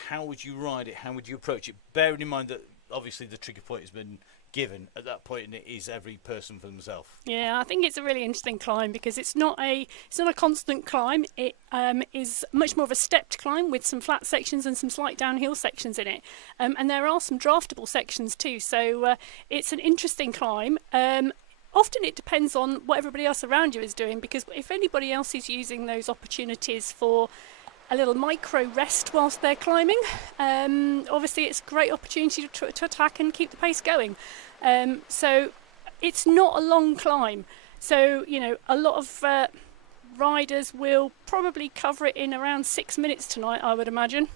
How would you ride it? How would you approach it? Bearing in mind that obviously the trigger point has been given at that point, and it is every person for themselves. Yeah, I think it's a really interesting climb because it's not a constant climb. It is much more of a stepped climb with some flat sections and some slight downhill sections in it, and there are some draftable sections too. So it's an interesting climb. Often it depends on what everybody else around you is doing, because if anybody else is using those opportunities for a little micro rest whilst they're climbing, obviously it's a great opportunity to attack and keep the pace going. So it's not a long climb. So, a lot of riders will probably cover it in around 6 minutes tonight, I would imagine.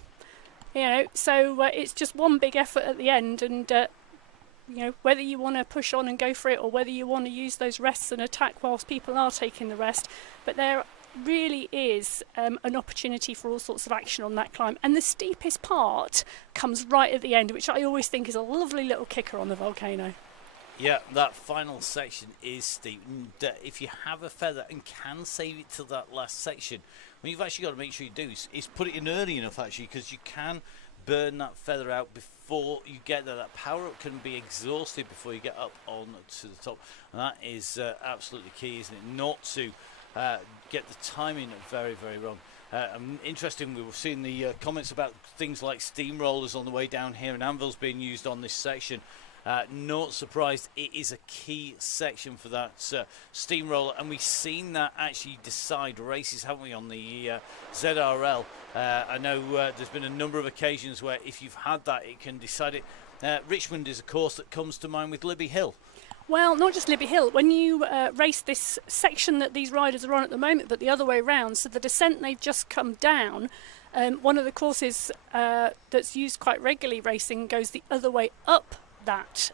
So it's just one big effort at the end, and whether you want to push on and go for it or whether you want to use those rests and attack whilst people are taking the rest. But there really is an opportunity for all sorts of action on that climb. And the steepest part comes right at the end, which I always think is a lovely little kicker on the volcano. Yeah, that final section is steep. And if you have a feather and can save it to that last section, what you've actually got to make sure you do is put it in early enough, actually, because you can burn that feather out before you get there. That power up can be exhausted before you get up on to the top, and that is absolutely key, isn't it, not to get the timing very, very wrong. Interesting, we were seeing the comments about things like steamrollers on the way down here, and anvils being used on this section. Not surprised, it is a key section for that steamroller, and we've seen that actually decide races, haven't we, on the ZRL. I know there's been a number of occasions where if you've had that, it can decide it. Richmond is a course that comes to mind with Libby Hill. Well, not just Libby Hill. When you race this section that these riders are on at the moment, but the other way round, so the descent they've just come down, one of the courses that's used quite regularly racing goes the other way up that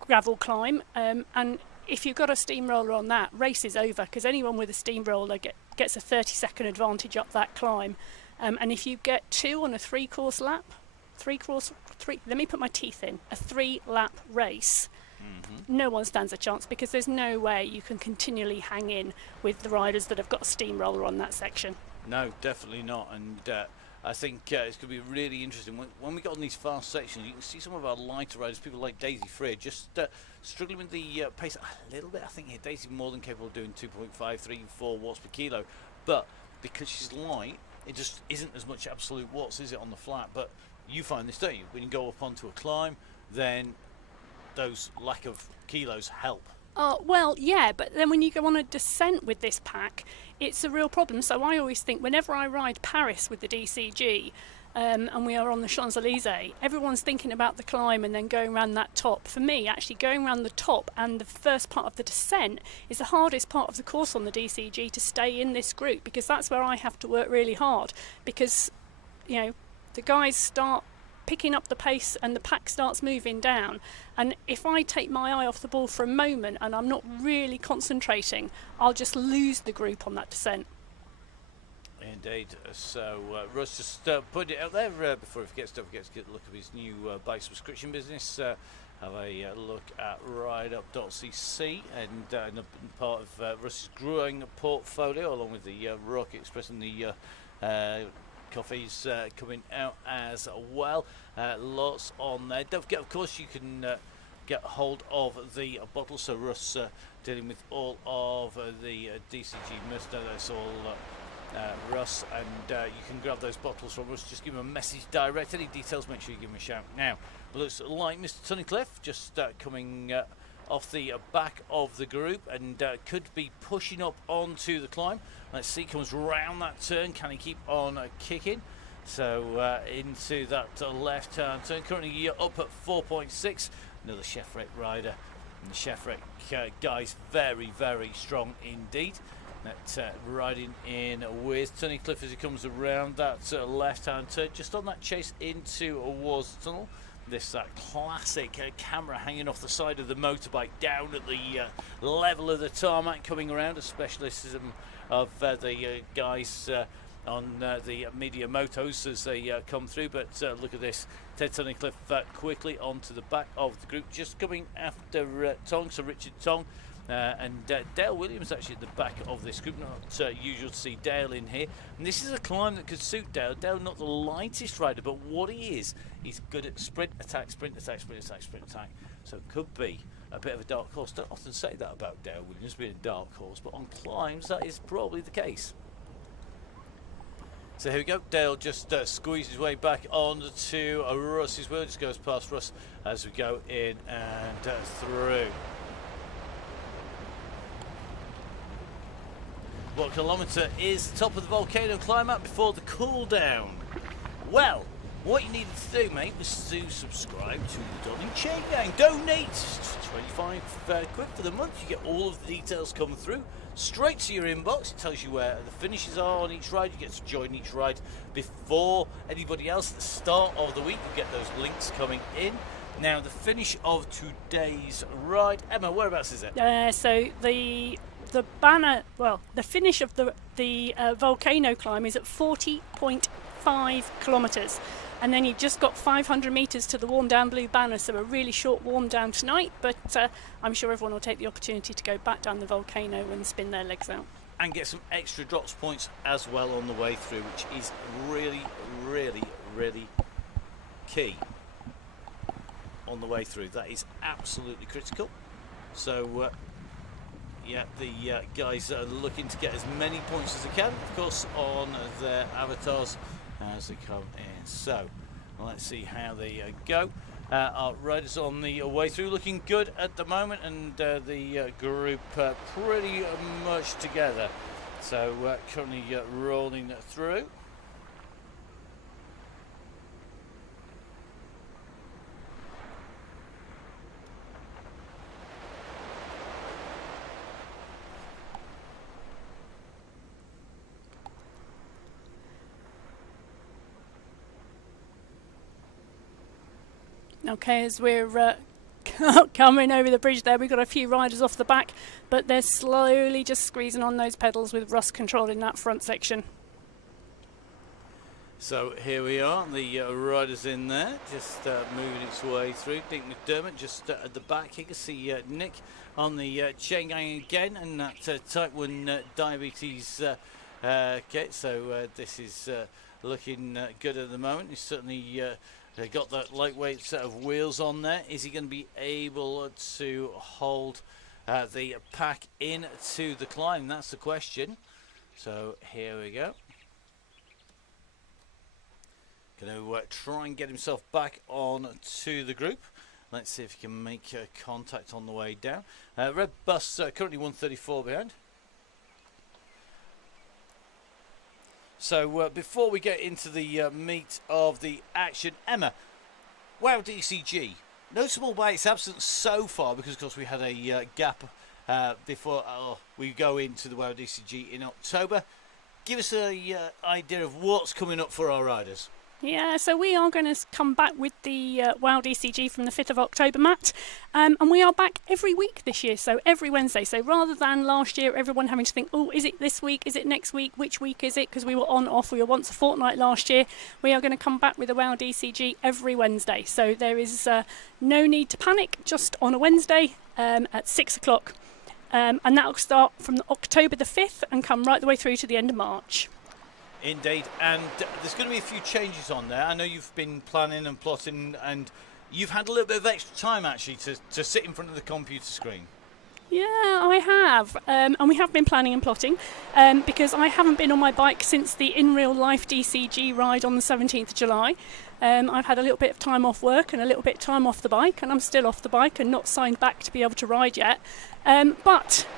gravel climb, and if you've got a steamroller on that, race is over, because anyone with a steamroller gets a 30-second advantage up that climb, and if you get 2 on a 3-course lap, let me put my teeth in, a 3-lap race, no one stands a chance, because there's no way you can continually hang in with the riders that have got a steamroller on that section. No, definitely not. And I think it's going to be really interesting. When we get on these fast sections, you can see some of our lighter riders, people like Daisy Freer, just struggling with the pace a little bit. I think Daisy's more than capable of doing 2.5, 3, 4 watts per kilo. But because she's light, it just isn't as much absolute watts, is it, on the flat? But you find this, don't you? When you go up onto a climb, then those lack of kilos help. Well, yeah, but then when you go on a descent with this pack, it's a real problem. So I always think whenever I ride Paris with the DCG, and we are on the Champs-Élysées, everyone's thinking about the climb and then going around that top. For me, actually going around the top and the first part of the descent is the hardest part of the course on the DCG to stay in this group, because that's where I have to work really hard, because the guys start picking up the pace and the pack starts moving down, and if I take my eye off the ball for a moment and I'm not really concentrating, I'll just lose the group on that descent. Indeed. So Russ just put it out there before he forgets. Don't forget to get a look at his new bike subscription business. Have a look at rideup.cc and part of Russ's growing portfolio, along with the Rocket Express and the coffees coming out as well. Lots on there. Don't forget, of course, you can get hold of the bottle. So Russ dealing with all of the DCG merchandise. That's all Russ, and you can grab those bottles from Russ. Just give him a message direct. Any details, make sure you give him a shout now. Looks like Mr. Tunnicliffe just coming off the back of the group, and could be pushing up onto the climb. Let's see, comes round that turn. Can he keep on kicking? So into that left-hand turn. Currently up at 4.6. Another Chevrolet rider, and the Chevrolet guys very, very strong indeed. That riding in with Tunnicliffe as he comes around that left-hand turn, just on that chase into towards the tunnel. This classic camera hanging off the side of the motorbike down at the level of the tarmac, coming around, a specialism of the guys on the media motos as they come through. But look at this, Ted Tunnicliffe quickly onto the back of the group, just coming after Tong, so Richard Tong. And Dale Williams actually at the back of this group. Not usual to see Dale in here, and this is a climb that could suit Dale. Dale not the lightest rider, but what he is, he's good at sprint attack, sprint attack, sprint attack, sprint attack. So it could be a bit of a dark horse. Don't often say that about Dale Williams being a dark horse, but on climbs that is probably the case. So here we go. Dale just squeezes his way back onto Russ's wheel. Just goes past Russ as we go in and through. What kilometre is the top of the volcano climb at before the cool down? Well, what you needed to do, mate, was to subscribe to the Donny Chaingang. Donate 25 quid for the month. You get all of the details come through straight to your inbox. It tells you where the finishes are on each ride. You get to join each ride before anybody else at the start of the week. You get those links coming in. Now, the finish of today's ride, Emma, whereabouts is it? So the banner, well, the finish of the volcano climb is at 40.5 kilometres, and then you've just got 500 metres to the warm down blue banner, so a really short warm down tonight, but I'm sure everyone will take the opportunity to go back down the volcano and spin their legs out. And get some extra drops points as well on the way through, which is really, really, really key on the way through. That is absolutely critical. So yeah, the guys are looking to get as many points as they can, of course, on their avatars as they come in. So let's see how they go. Our riders on the way through looking good at the moment, and the group pretty much together. So currently rolling through. Okay, as we're coming over the bridge there, we've got a few riders off the back, but they're slowly just squeezing on those pedals with Russ controlling that front section. So here we are, the riders in there, just moving its way through. Nick McDermott just at the back. You can see Nick on the Chaingang again, and that type 1 diabetes kit. So this is looking good at the moment. He's certainly got that lightweight set of wheels on there. Is he going to be able to hold the pack into the climb? That's the question. So here we go. Going to try and get himself back on to the group. Let's see if he can make contact on the way down. Red Bus currently 134 behind. So before we get into the meat of the action, Emma, wow, DCG. Noticeable by its absence so far, because of course we had a gap before we go into the WOW DCG in October. Give us a idea of what's coming up for our riders. Yeah, so we are going to come back with the WOW DCG from the 5th of October, Matt. And we are back every week this year, so every Wednesday. So rather than last year, everyone having to think, oh, is it this week? Is it next week? Which week is it? Because we were on, off. We were once a fortnight last year. We are going to come back with a WOW DCG every Wednesday. So there is no need to panic, just on a Wednesday at 6 o'clock. And that'll start from October the 5th and come right the way through to the end of March. Indeed, and there's going to be a few changes on there. I know you've been planning and plotting, and you've had a little bit of extra time actually to sit in front of the computer screen. Yeah, I have, and we have been planning and plotting because I haven't been on my bike since the in real life DCG ride on the 17th of July. I've had a little bit of time off work and a little bit of time off the bike, and I'm still off the bike and not signed back to be able to ride yet. But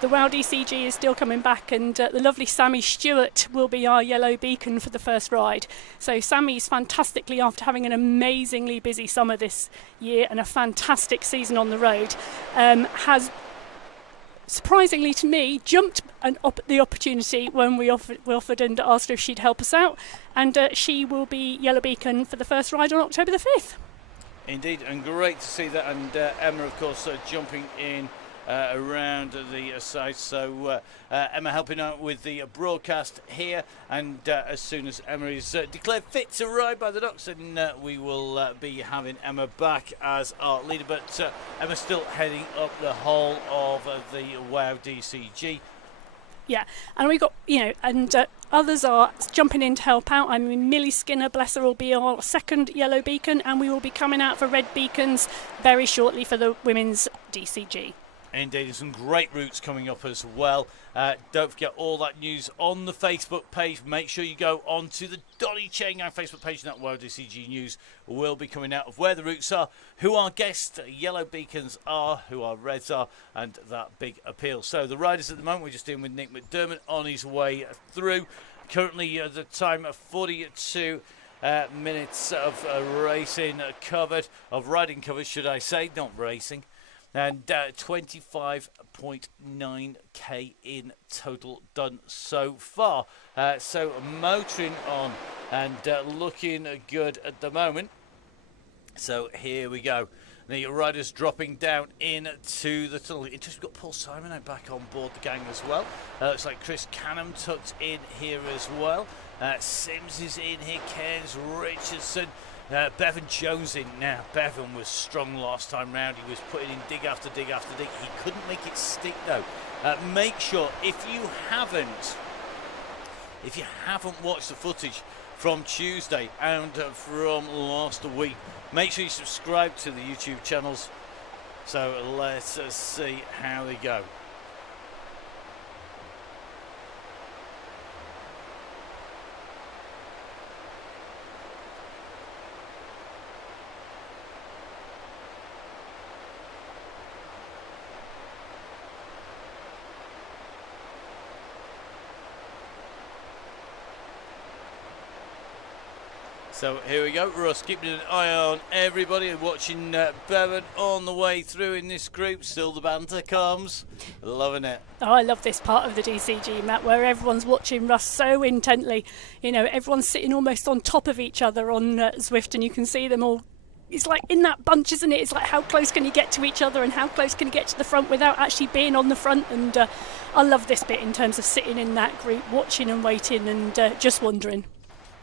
the WOW DCG is still coming back, and the lovely Sammy Stewart will be our yellow beacon for the first ride. So Sammy's fantastically, after having an amazingly busy summer this year and a fantastic season on the road, has surprisingly to me jumped the opportunity when we offered and asked her if she'd help us out, and she will be yellow beacon for the first ride on October the 5th. Indeed, and great to see that, and Emma of course jumping in around the side. So Emma helping out with the broadcast here, and as soon as Emma is declared fit to ride by the docks, then we will be having Emma back as our leader. But Emma's still heading up the whole of the WOW DCG. Yeah, and we got, and others are jumping in to help out. I mean, Millie Skinner, bless her, will be our second yellow beacon, and we will be coming out for red beacons very shortly for the women's DCG. Indeed, there's some great routes coming up as well. Don't forget all that news on the Facebook page. Make sure you go onto the Donny Chaingang Facebook page, and that WOW DCG news will be coming out of where the routes are, who our guest yellow beacons are, who our reds are, and that big appeal. So the riders at the moment, we're just dealing with Nick McDermott on his way through. Currently the time of 42 minutes of riding covered, should I say, not racing. And 25.9k in total done so far. So motoring on and looking good at the moment. So here we go. The riders dropping down into the tunnel. Interesting, we've got Paul Simon back on board the gang as well. Looks like Chris Canham tucked in here as well. Sims is in here, Cairns, Richardson. Bevan Jones in now. Bevan was strong last time round. He was putting in dig after dig after dig. He couldn't make it stick though. Make sure if you haven't watched the footage from Tuesday and from last week, make sure you subscribe to the YouTube channels. So let's see how they go. So here we go, Russ keeping an eye on everybody and watching Bevan on the way through in this group. Still the banter comes. Loving it. Oh, I love this part of the DCG, Matt, where everyone's watching Russ so intently. Everyone's sitting almost on top of each other on Zwift, and you can see them all. It's like in that bunch, isn't it? It's like how close can you get to each other and how close can you get to the front without actually being on the front. And I love this bit in terms of sitting in that group, watching and waiting and just wondering.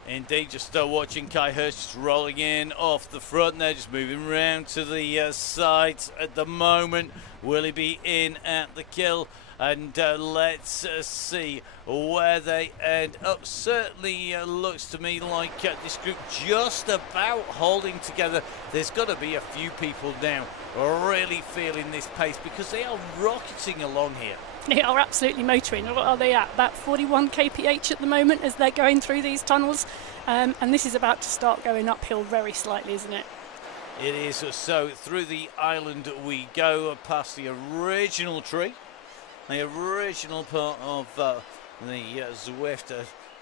Indeed, just watching Kai Hirsch just rolling in off the front there, just moving round to the sides at the moment. Will he be in at the kill? And let's see where they end up. Certainly looks to me like this group just about holding together. There's got to be a few people now really feeling this pace because they are rocketing along here. They are absolutely motoring. What are they at? About 41 kph at the moment as they're going through these tunnels. And this is about to start going uphill very slightly, isn't it? It is. So through the island we go past the original tree. The original part of the Zwift.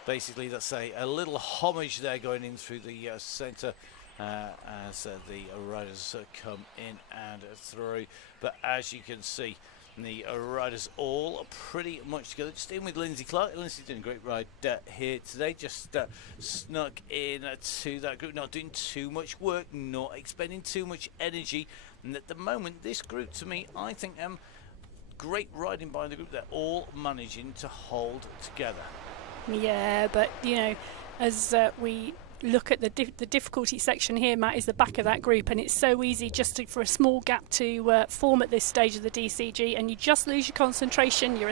basically, that's a little homage there going in through the centre as the riders come in and through. But as you can see, the riders all pretty much together. Just in with Lindsay Clark. Lindsay's doing a great ride here today. Just snuck in to that group, not doing too much work, not expending too much energy. And at the moment, this group, to me, I think great riding by the group. They're all managing to hold together. Yeah, but as we look at the difficulty section here, Matt, is the back of that group, and it's so easy just for a small gap to form at this stage of the DCG, and you just lose your concentration. You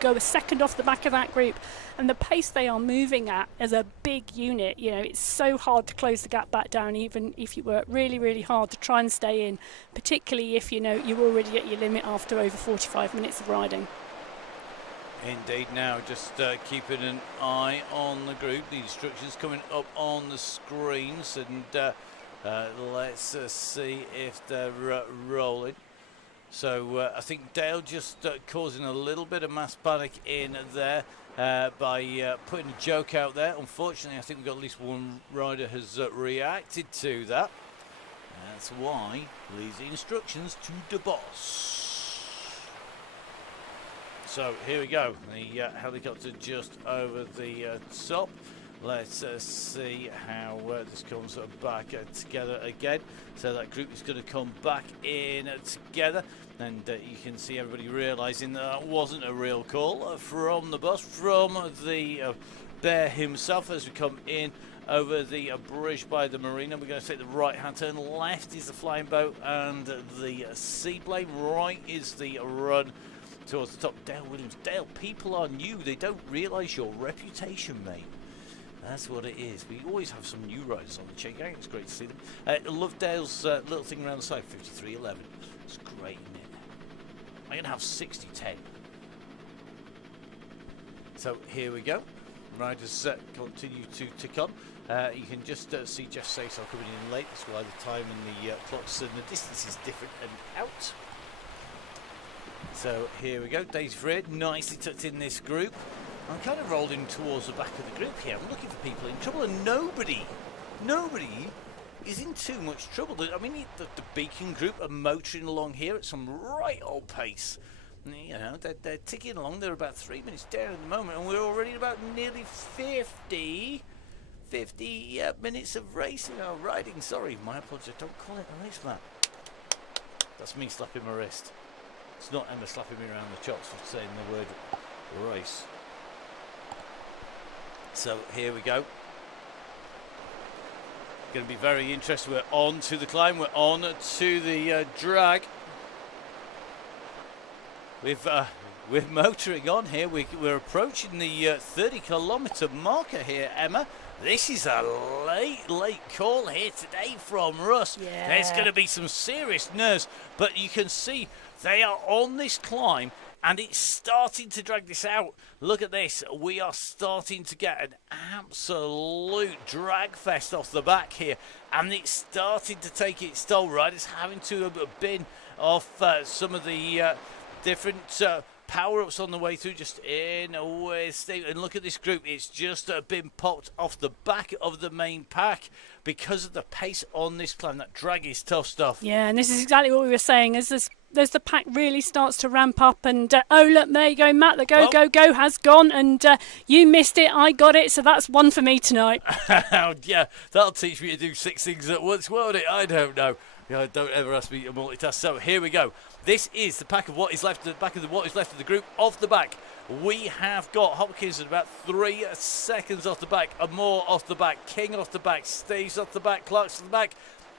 go a second off the back of that group, and the pace they are moving at as a big unit, it's so hard to close the gap back down, even if you work really, really hard to try and stay in, particularly if you're already at your limit after over 45 minutes of riding. Indeed. Now just keeping an eye on the group. The instructions coming up on the screens, and let's see if they're rolling. So I think Dale just causing a little bit of mass panic in there by putting a joke out there. Unfortunately, I think we've got at least one rider has reacted to that. That's why leaves the instructions to the boss. So here we go, the helicopter just over the top. Let's see how this comes back together again. So that group is going to come back in together, and you can see everybody realising that wasn't a real call from the boss, from the bear himself. As we come in over the bridge by the marina, we're going to take the right hand turn. Left is the flying boat and the seaplane. Right is the run towards the top. Dale Williams. Dale, people are new. They don't realise your reputation, mate. That's what it is. We always have some new riders on the Chaingang. It's great to see them. I love Dale's little thing around the side, 53.11. It's great, isn't it? I'm going to have 60.10. So here we go. Riders continue to tick on. You can just see Jeff Saysar coming in late. That's why the time and the clocks and the distance is different and out. So here we go, Daisy Freer, nicely tucked in this group. I'm kind of rolling towards the back of the group here. I'm looking for people in trouble, and nobody is in too much trouble. I mean, the Beacon group are motoring along here at some right old pace. They're ticking along. They're about 3 minutes down at the moment, and we're already at about nearly 50 minutes of racing. Oh, riding, sorry, my apologies. Don't call it a race, Matt. That's me slapping my wrist. It's not Emma slapping me around the chops for saying the word race. So here we go. Going to be very interesting. We're on to the climb. We're on to the drag. We're motoring on here. We're approaching the 30-kilometre marker here, Emma. This is a late call here today from Russ. Yeah. There's going to be some serious nerves, but you can see they are on this climb, and it's starting to drag this out. Look at this. We are starting to get an absolute drag fest off the back here, and it's starting to take its toll. Riders having to bin off some of the different power-ups on the way through, just in with Steve. And look at this group. It's just been popped off the back of the main pack because of the pace on this climb. That drag is tough stuff. Yeah, and this is exactly what we were saying. As the pack really starts to ramp up, and oh look, there you go, Matt. The go has gone, and you missed it. I got it, so that's one for me tonight. Yeah, that'll teach me to do 6 things at once, won't it? I don't know. Don't ever ask me to multitask. So here we go. This is the pack of what is left. The back of what is left of the group. Off the back, we have got Hopkins at about 3 seconds off the back. Amore off the back. King off the back. Steve's off the back. Clark's off the back.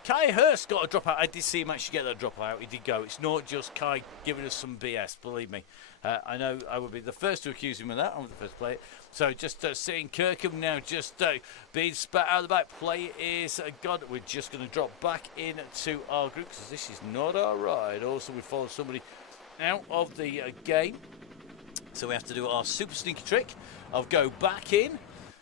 Kai Hurst got a drop out. I did see him actually get that drop out. He did go. It's not just Kai giving us some BS, believe me. I know I would be the first to accuse him of that. I'm the first to play it. So just seeing Kirkham now just being spat out of the back. Play is gone. We're just going to drop back into our group because this is not our ride. Also, we followed somebody out of the game. So we have to do our super sneaky trick of go back in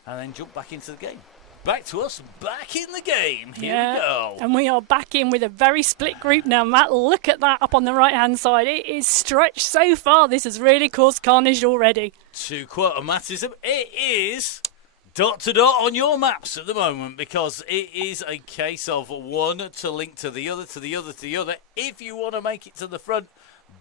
and then jump back into the game. Back to us, back in the game. Here we go. And we are back in with a very split group now, Matt. Look at that up on the right-hand side. It is stretched so far. This has really caused carnage already. To quote a Mattism, it is dot to dot on your maps at the moment, because it is a case of one to link to the other, to the other, to the other, if you want to make it to the front.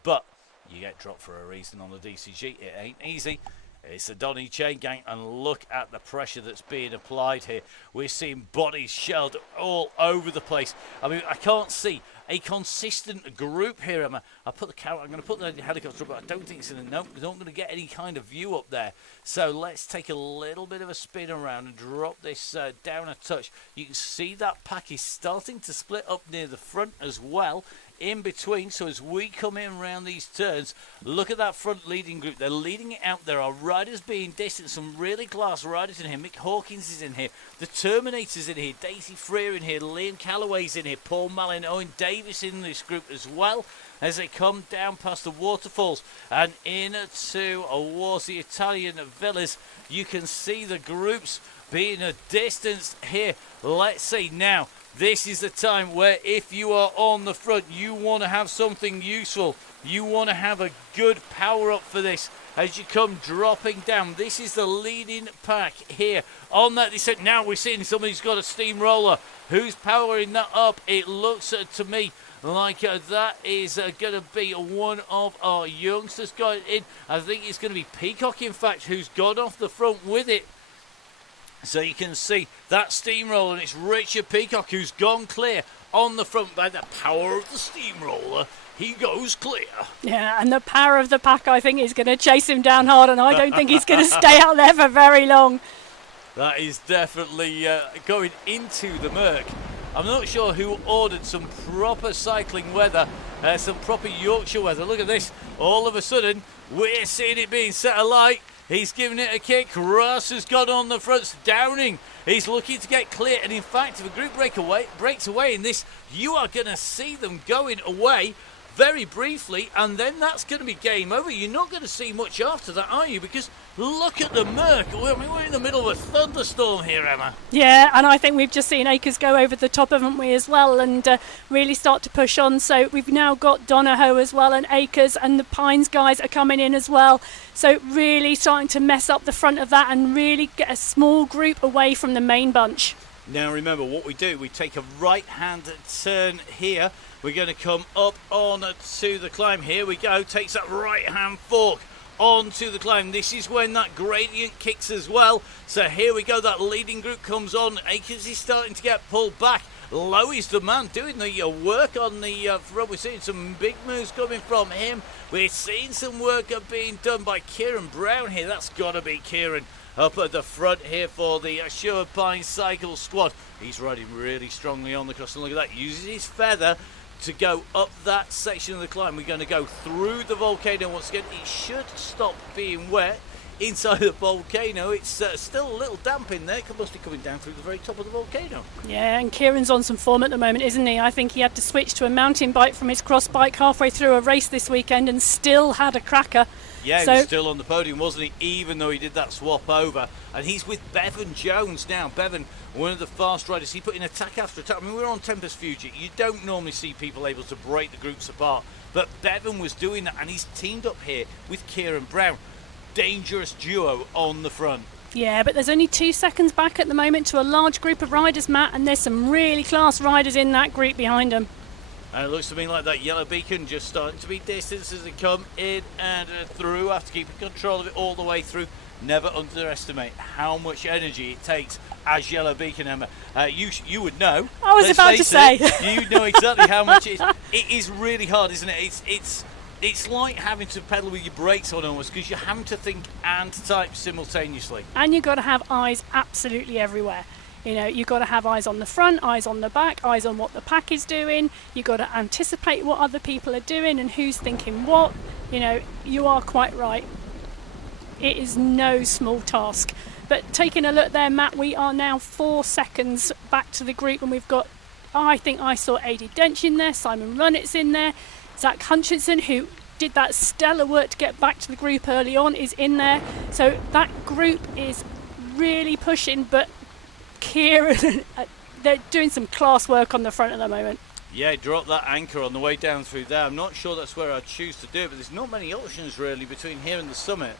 But you get dropped for a reason on the DCG. It ain't easy. It's the Donny Chaingang, and look at the pressure that's being applied here. We're seeing bodies shelled all over the place. I mean, I can't see a consistent group here. I'm going to put the helicopter up, but I don't think it's going to. Nope, we're not going to get any kind of view up there. So let's take a little bit of a spin around and drop this down a touch. You can see that pack is starting to split up near the front as well, in between. So as we come in around these turns, look at that front leading group. They're leading it out. There are riders being distant, some really class riders in here. Mick Hawkins is in here, the Terminator's in here, Daisy Freer in here, Liam Calloway's in here, Paul Mallin, Owen Davis in this group as well, as they come down past the waterfalls and into towards the Italian villas. You can see the groups being a distance here. Let's see now. This is the time where, if you are on the front, you want to have something useful. You want to have a good power up for this as you come dropping down. This is the leading pack here on that descent. Now we're seeing somebody's got a steamroller. Who's powering that up? It looks to me like that is going to be one of our youngsters going in. I think it's going to be Peacock, in fact, who's gone off the front with it. So you can see that steamroller, and it's Richard Peacock who's gone clear on the front. By the power of the steamroller, he goes clear. Yeah, and the power of the pack, I think, is going to chase him down hard, and I don't think he's going to stay out there for very long. That is definitely going into the murk. I'm not sure who ordered some proper cycling weather, some proper Yorkshire weather. Look at this. All of a sudden, we're seeing it being set alight. He's giving it a kick. Ross has got on the front. Downing, he's looking to get clear. And in fact, if a group breaks away in this, you are going to see them going away very briefly, and then that's going to be game over. You're not going to see much after that, are you? Because look at the murk. I mean, we're in the middle of a thunderstorm here, Emma. Yeah, and I think we've just seen Acres go over the top, haven't we, as well, and really start to push on. So we've now got Donahoe as well, and Acres, and the Pines guys are coming in as well. So really starting to mess up the front of that and really get a small group away from the main bunch. Now remember what we do. We take a right-hand turn here. We're going to come up on to the climb. Here we go. Takes that right-hand fork onto the climb. This is when that gradient kicks as well. So here we go. That leading group comes on. Acres is starting to get pulled back. Low is the man doing the work on the front. We're seeing some big moves coming from him. We're seeing some work being done by Kieran Brown here. That's got to be Kieran up at the front here for the Sherwood Pines Cycle Squad. He's riding really strongly on the cross. And look at that. Uses his feather to go up that section of the climb. We're going to go through the volcano once again. It should stop being wet inside the volcano. It's still a little damp in there. It must be coming down through the very top of the volcano. Yeah, and Kieran's on some form at the moment, isn't he? I think he had to switch to a mountain bike from his cross bike halfway through a race this weekend and still had a cracker. Yeah, he was still on the podium, wasn't he? Even though he did that swap over. And he's with Bevan Jones now. Bevan, one of the fast riders, he put in attack after attack. I mean, we're on Tempest Fuji. You don't normally see people able to break the groups apart. But Bevan was doing that, and he's teamed up here with Kieran Brown. Dangerous duo on the front. Yeah, but there's only 2 seconds back at the moment to a large group of riders, Matt, and there's some really class riders in that group behind them. And it looks to me like that yellow beacon just starting to be distanced as they come in and through. After keeping control of it all the way through. Never underestimate how much energy it takes as yellow beacon, Emma. You would know. I was about to say. You know exactly how much it is. It is really hard, isn't it? It's like having to pedal with your brakes on almost, because you're having to think and type simultaneously. And you've got to have eyes absolutely everywhere. You know, you've got to have eyes on the front, eyes on the back, eyes on what the pack is doing. You've got to anticipate what other people are doing and who's thinking what. You know, you are quite right. It is no small task. But taking a look there, Matt, we are now 4 seconds back to the group, and we've got, I think I saw Adi Dench in there, Simon Runnett's in there, Zach Hutchinson, who did that stellar work to get back to the group early on, is in there. So that group is really pushing, but Kieran, they're doing some class work on the front at the moment. Yeah, drop that anchor on the way down through there. I'm not sure that's where I'd choose to do it, but there's not many options really between here and the summit.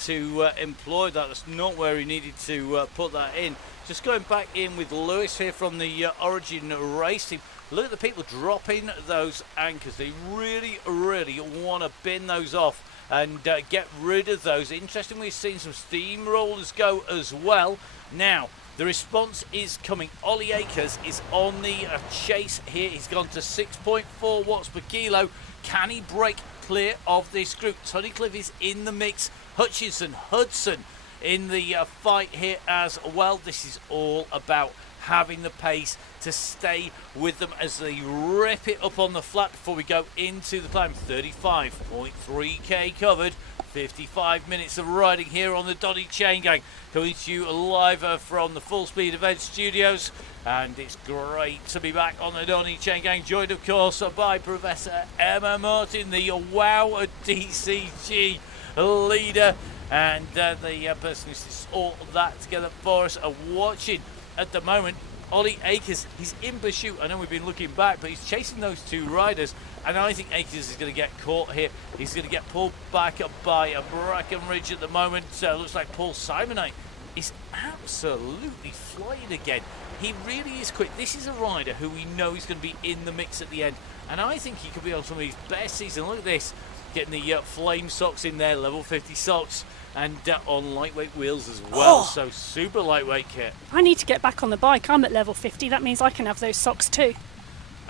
to employ that. That's not where he needed to put that in. Just going back in with Lewis here from the Origin race team. Look at the people dropping those anchors. They really, really want to bin those off and get rid of those. Interesting, we've seen some steamrollers go as well. Now, the response is coming. Ollie Akers is on the chase here. He's gone to 6.4 watts per kilo. Can he break clear of this group? Tunnicliffe is in the mix. Hudson in the fight here as well. This is all about having the pace to stay with them as they rip it up on the flat before we go into the climb. 35.3k covered. 55 minutes of riding here on the Donny Chaingang, coming to you live from the Full Speed Event Studios, and it's great to be back on the Donny Chaingang, joined of course by Professor Emma Martin, the WOW DCG leader, and the person who sits all that together for us are watching at the moment. Ollie Akers, he's in pursuit. I know we've been looking back, but he's chasing those two riders, and I think Akers is going to get caught here. He's going to get pulled back up by a Brackenridge at the moment. Looks like Paul Simonite is absolutely flying again. He really is quick. This is a rider who we know is going to be in the mix at the end, and I think he could be on some of his best season. Look at this, getting the flame socks in there, level 50 socks, and on lightweight wheels as well. So super lightweight kit. I need to get back on the bike. I'm at level 50. That means I can have those socks too.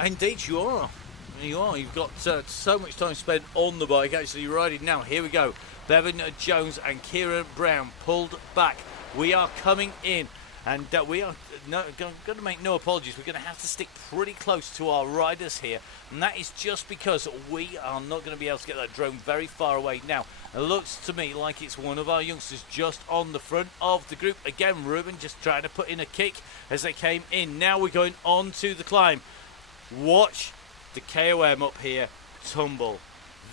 Indeed you are. You are. You've got so much time spent on the bike actually riding. Now here we go. Bevan Jones and Kieran Brown pulled back. We are coming in, and we are going to make no apologies. We're going to have to stick pretty close to our riders here, and that is just because we are not going to be able to get that drone very far away. Now, it looks to me like it's one of our youngsters just on the front of the group. Again, Ruben just trying to put in a kick as they came in. Now we're going on to the climb. Watch the KOM up here tumble.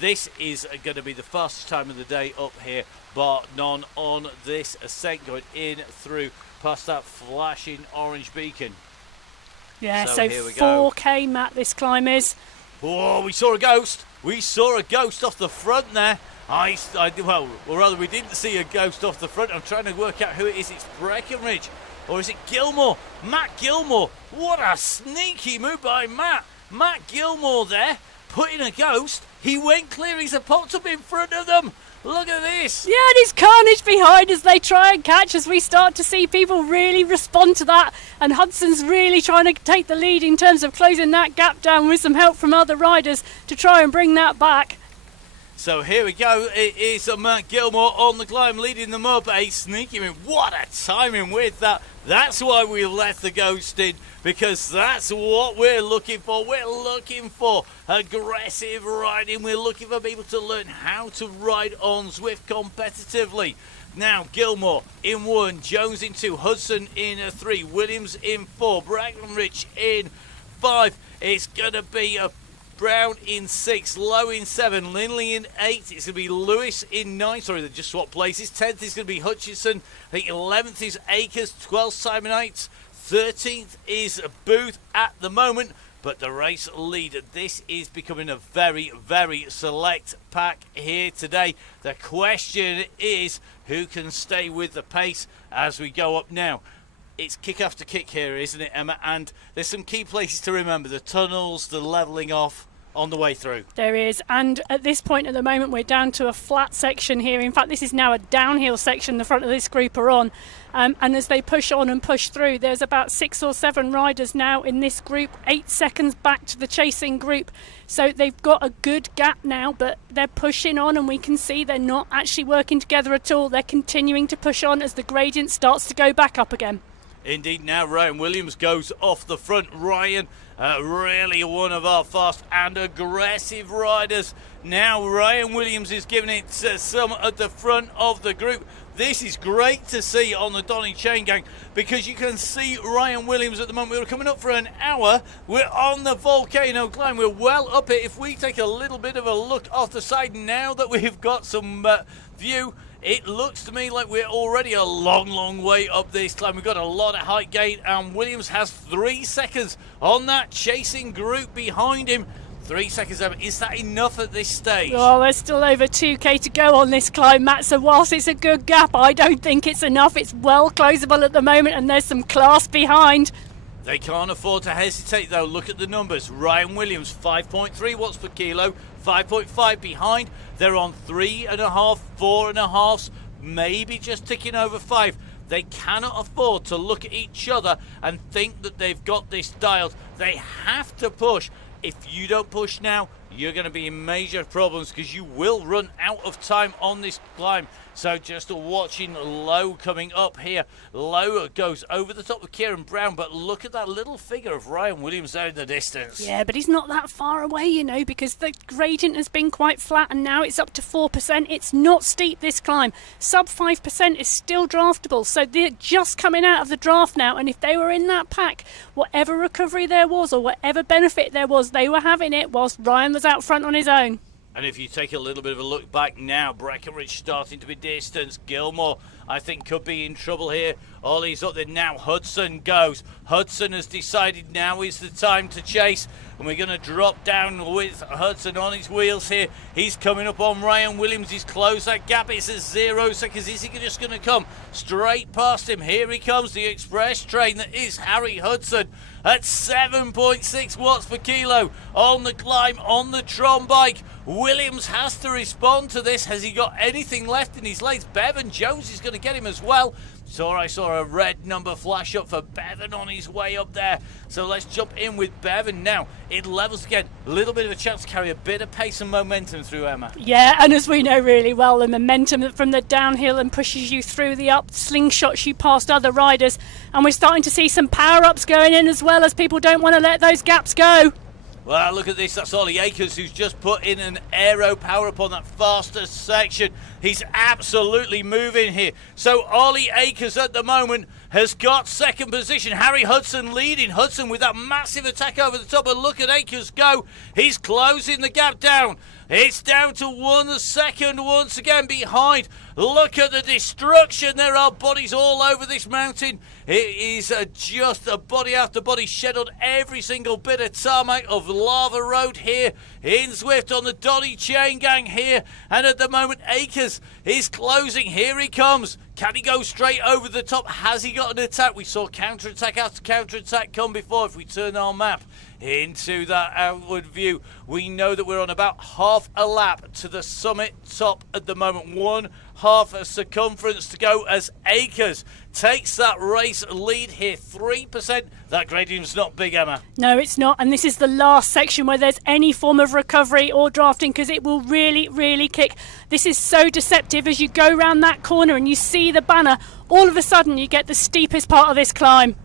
This is going to be the fastest time of the day up here, bar none, on this ascent, going in through past that flashing orange beacon. Yeah, So so here we go. 4k, Matt, this climb is. Oh, we saw a ghost. We saw a ghost off the front there. Well, or rather, we didn't see a ghost off the front. I'm trying to work out who it is. It's Breckenridge, or is it Gilmore? Matt Gilmore. What a sneaky move by Matt. Matt Gilmore there, putting a ghost. He went clear. He's popped up in front of them. Look at this. Yeah, and it's carnage behind as they try and catch, as we start to see people really respond to that. And Hudson's really trying to take the lead in terms of closing that gap down with some help from other riders to try and bring that back. So here we go. It is Matt Gilmore on the climb, leading them up. A sneaky move. What a timing with that. That's why we left the ghost in, because that's what we're looking for. We're looking for aggressive riding. We're looking for people to learn how to ride on Zwift competitively. Now, Gilmore in 1, Jones in 2, Hudson in 3, Williams in 4, Brackenridge in 5. It's going to be a Brown in 6, Lowe in 7, Linley in 8. It's going to be Lewis in 9. Sorry, they just swapped places. 10th is going to be Hutchison. I think 11th is Akers. 12th, Simonites. 13th is Booth at the moment. But the race leader, this is becoming a very, very select pack here today. The question is, who can stay with the pace as we go up now? It's kick after kick here, isn't it, Emma? And there's some key places to remember. The tunnels, the levelling off on the way through. There is, and at this point at the moment we're down to a flat section here. In fact, this is now a downhill section the front of this group are on, and as they push on and push through, there's about 6 or 7 riders now in this group, 8 seconds back to the chasing group. So they've got a good gap now, but they're pushing on, and we can see they're not actually working together at all. They're continuing to push on as the gradient starts to go back up again. Indeed, now Ryan Williams goes off the front. Ryan, really one of our fast and aggressive riders. Now Ryan Williams is giving it some at the front of the group. This is great to see on the Donny Chaingang, because you can see Ryan Williams at the moment. We're coming up for an hour. We're on the volcano climb. We're well up it. If we take a little bit of a look off the side now that we've got some view, it looks to me like we're already a long, long way up this climb. We've got a lot of height gain, and Williams has 3 seconds on that chasing group behind him. 3 seconds, Emma. Is that enough at this stage? Well, there's still over 2k to go on this climb, Matt, so whilst it's a good gap, I don't think it's enough. It's well closable at the moment, and there's some class behind. They can't afford to hesitate, though. Look at the numbers. Ryan Williams, 5.3 watts per kilo, 5.5 behind. They're on 3.5, 4.5, maybe just ticking over 5. They cannot afford to look at each other and think that they've got this dialed. They have to push. If you don't push now, you're going to be in major problems because you will run out of time on this climb. So just watching Lowe coming up here. Lowe goes over the top of Kieran Brown, but look at that little figure of Ryan Williams there in the distance. Yeah, but he's not that far away, you know, because the gradient has been quite flat and now it's up to 4%. It's not steep, this climb. Sub 5% is still draftable, so they're just coming out of the draft now, and if they were in that pack, whatever recovery there was or whatever benefit there was, they were having it whilst Ryan was out front on his own. And if you take a little bit of a look back now, Breckenridge starting to be distanced. Gilmore, I think, could be in trouble here. Ollie's up there now. Hudson goes. Hudson has decided now is the time to chase. And we're going to drop down with Hudson on his wheels here. He's coming up on Ryan Williams. He's closed that gap. It's at 0 seconds. Is he just going to come straight past him? Here he comes, the express train that is Harry Hudson at 7.6 watts per kilo on the climb on the Tron bike. Williams has to respond to this. Has he got anything left in his legs? Bevan Jones is going to get him as well. I saw a red number flash up for Bevan on his way up there. So let's jump in with Bevan now. It levels again. A little bit of a chance to carry a bit of pace and momentum through, Emma. Yeah, and as we know really well, the momentum from the downhill and pushes you through the up, slingshots you past other riders. And we're starting to see some power-ups going in as well, as people don't want to let those gaps go. Well, look at this. That's Ollie Akers, who's just put in an aero power-up on that fastest section. He's absolutely moving here. So Ollie Akers at the moment has got second position. Harry Hudson leading. Hudson with that massive attack over the top. And look at Akers go. He's closing the gap down. It's down to 1 second once again behind. Look at the destruction. There are bodies all over this mountain. It is just a body after body shed on every single bit of tarmac of lava road here in Zwift on the Donny Chaingang here. And at the moment, Akers is closing. Here he comes. Can he go straight over the top? Has he got an attack? We saw counter-attack after counter-attack come before. If we turn our map into that outward view, we know that we're on about half a lap to the summit top at the moment. 1/2 a circumference to go as Akers takes that race lead here. 3%. That gradient's not big, Emma. No, it's not. And this is the last section where there's any form of recovery or drafting, because it will really, really kick. This is so deceptive. As you go round that corner and you see the banner, all of a sudden you get the steepest part of this climb.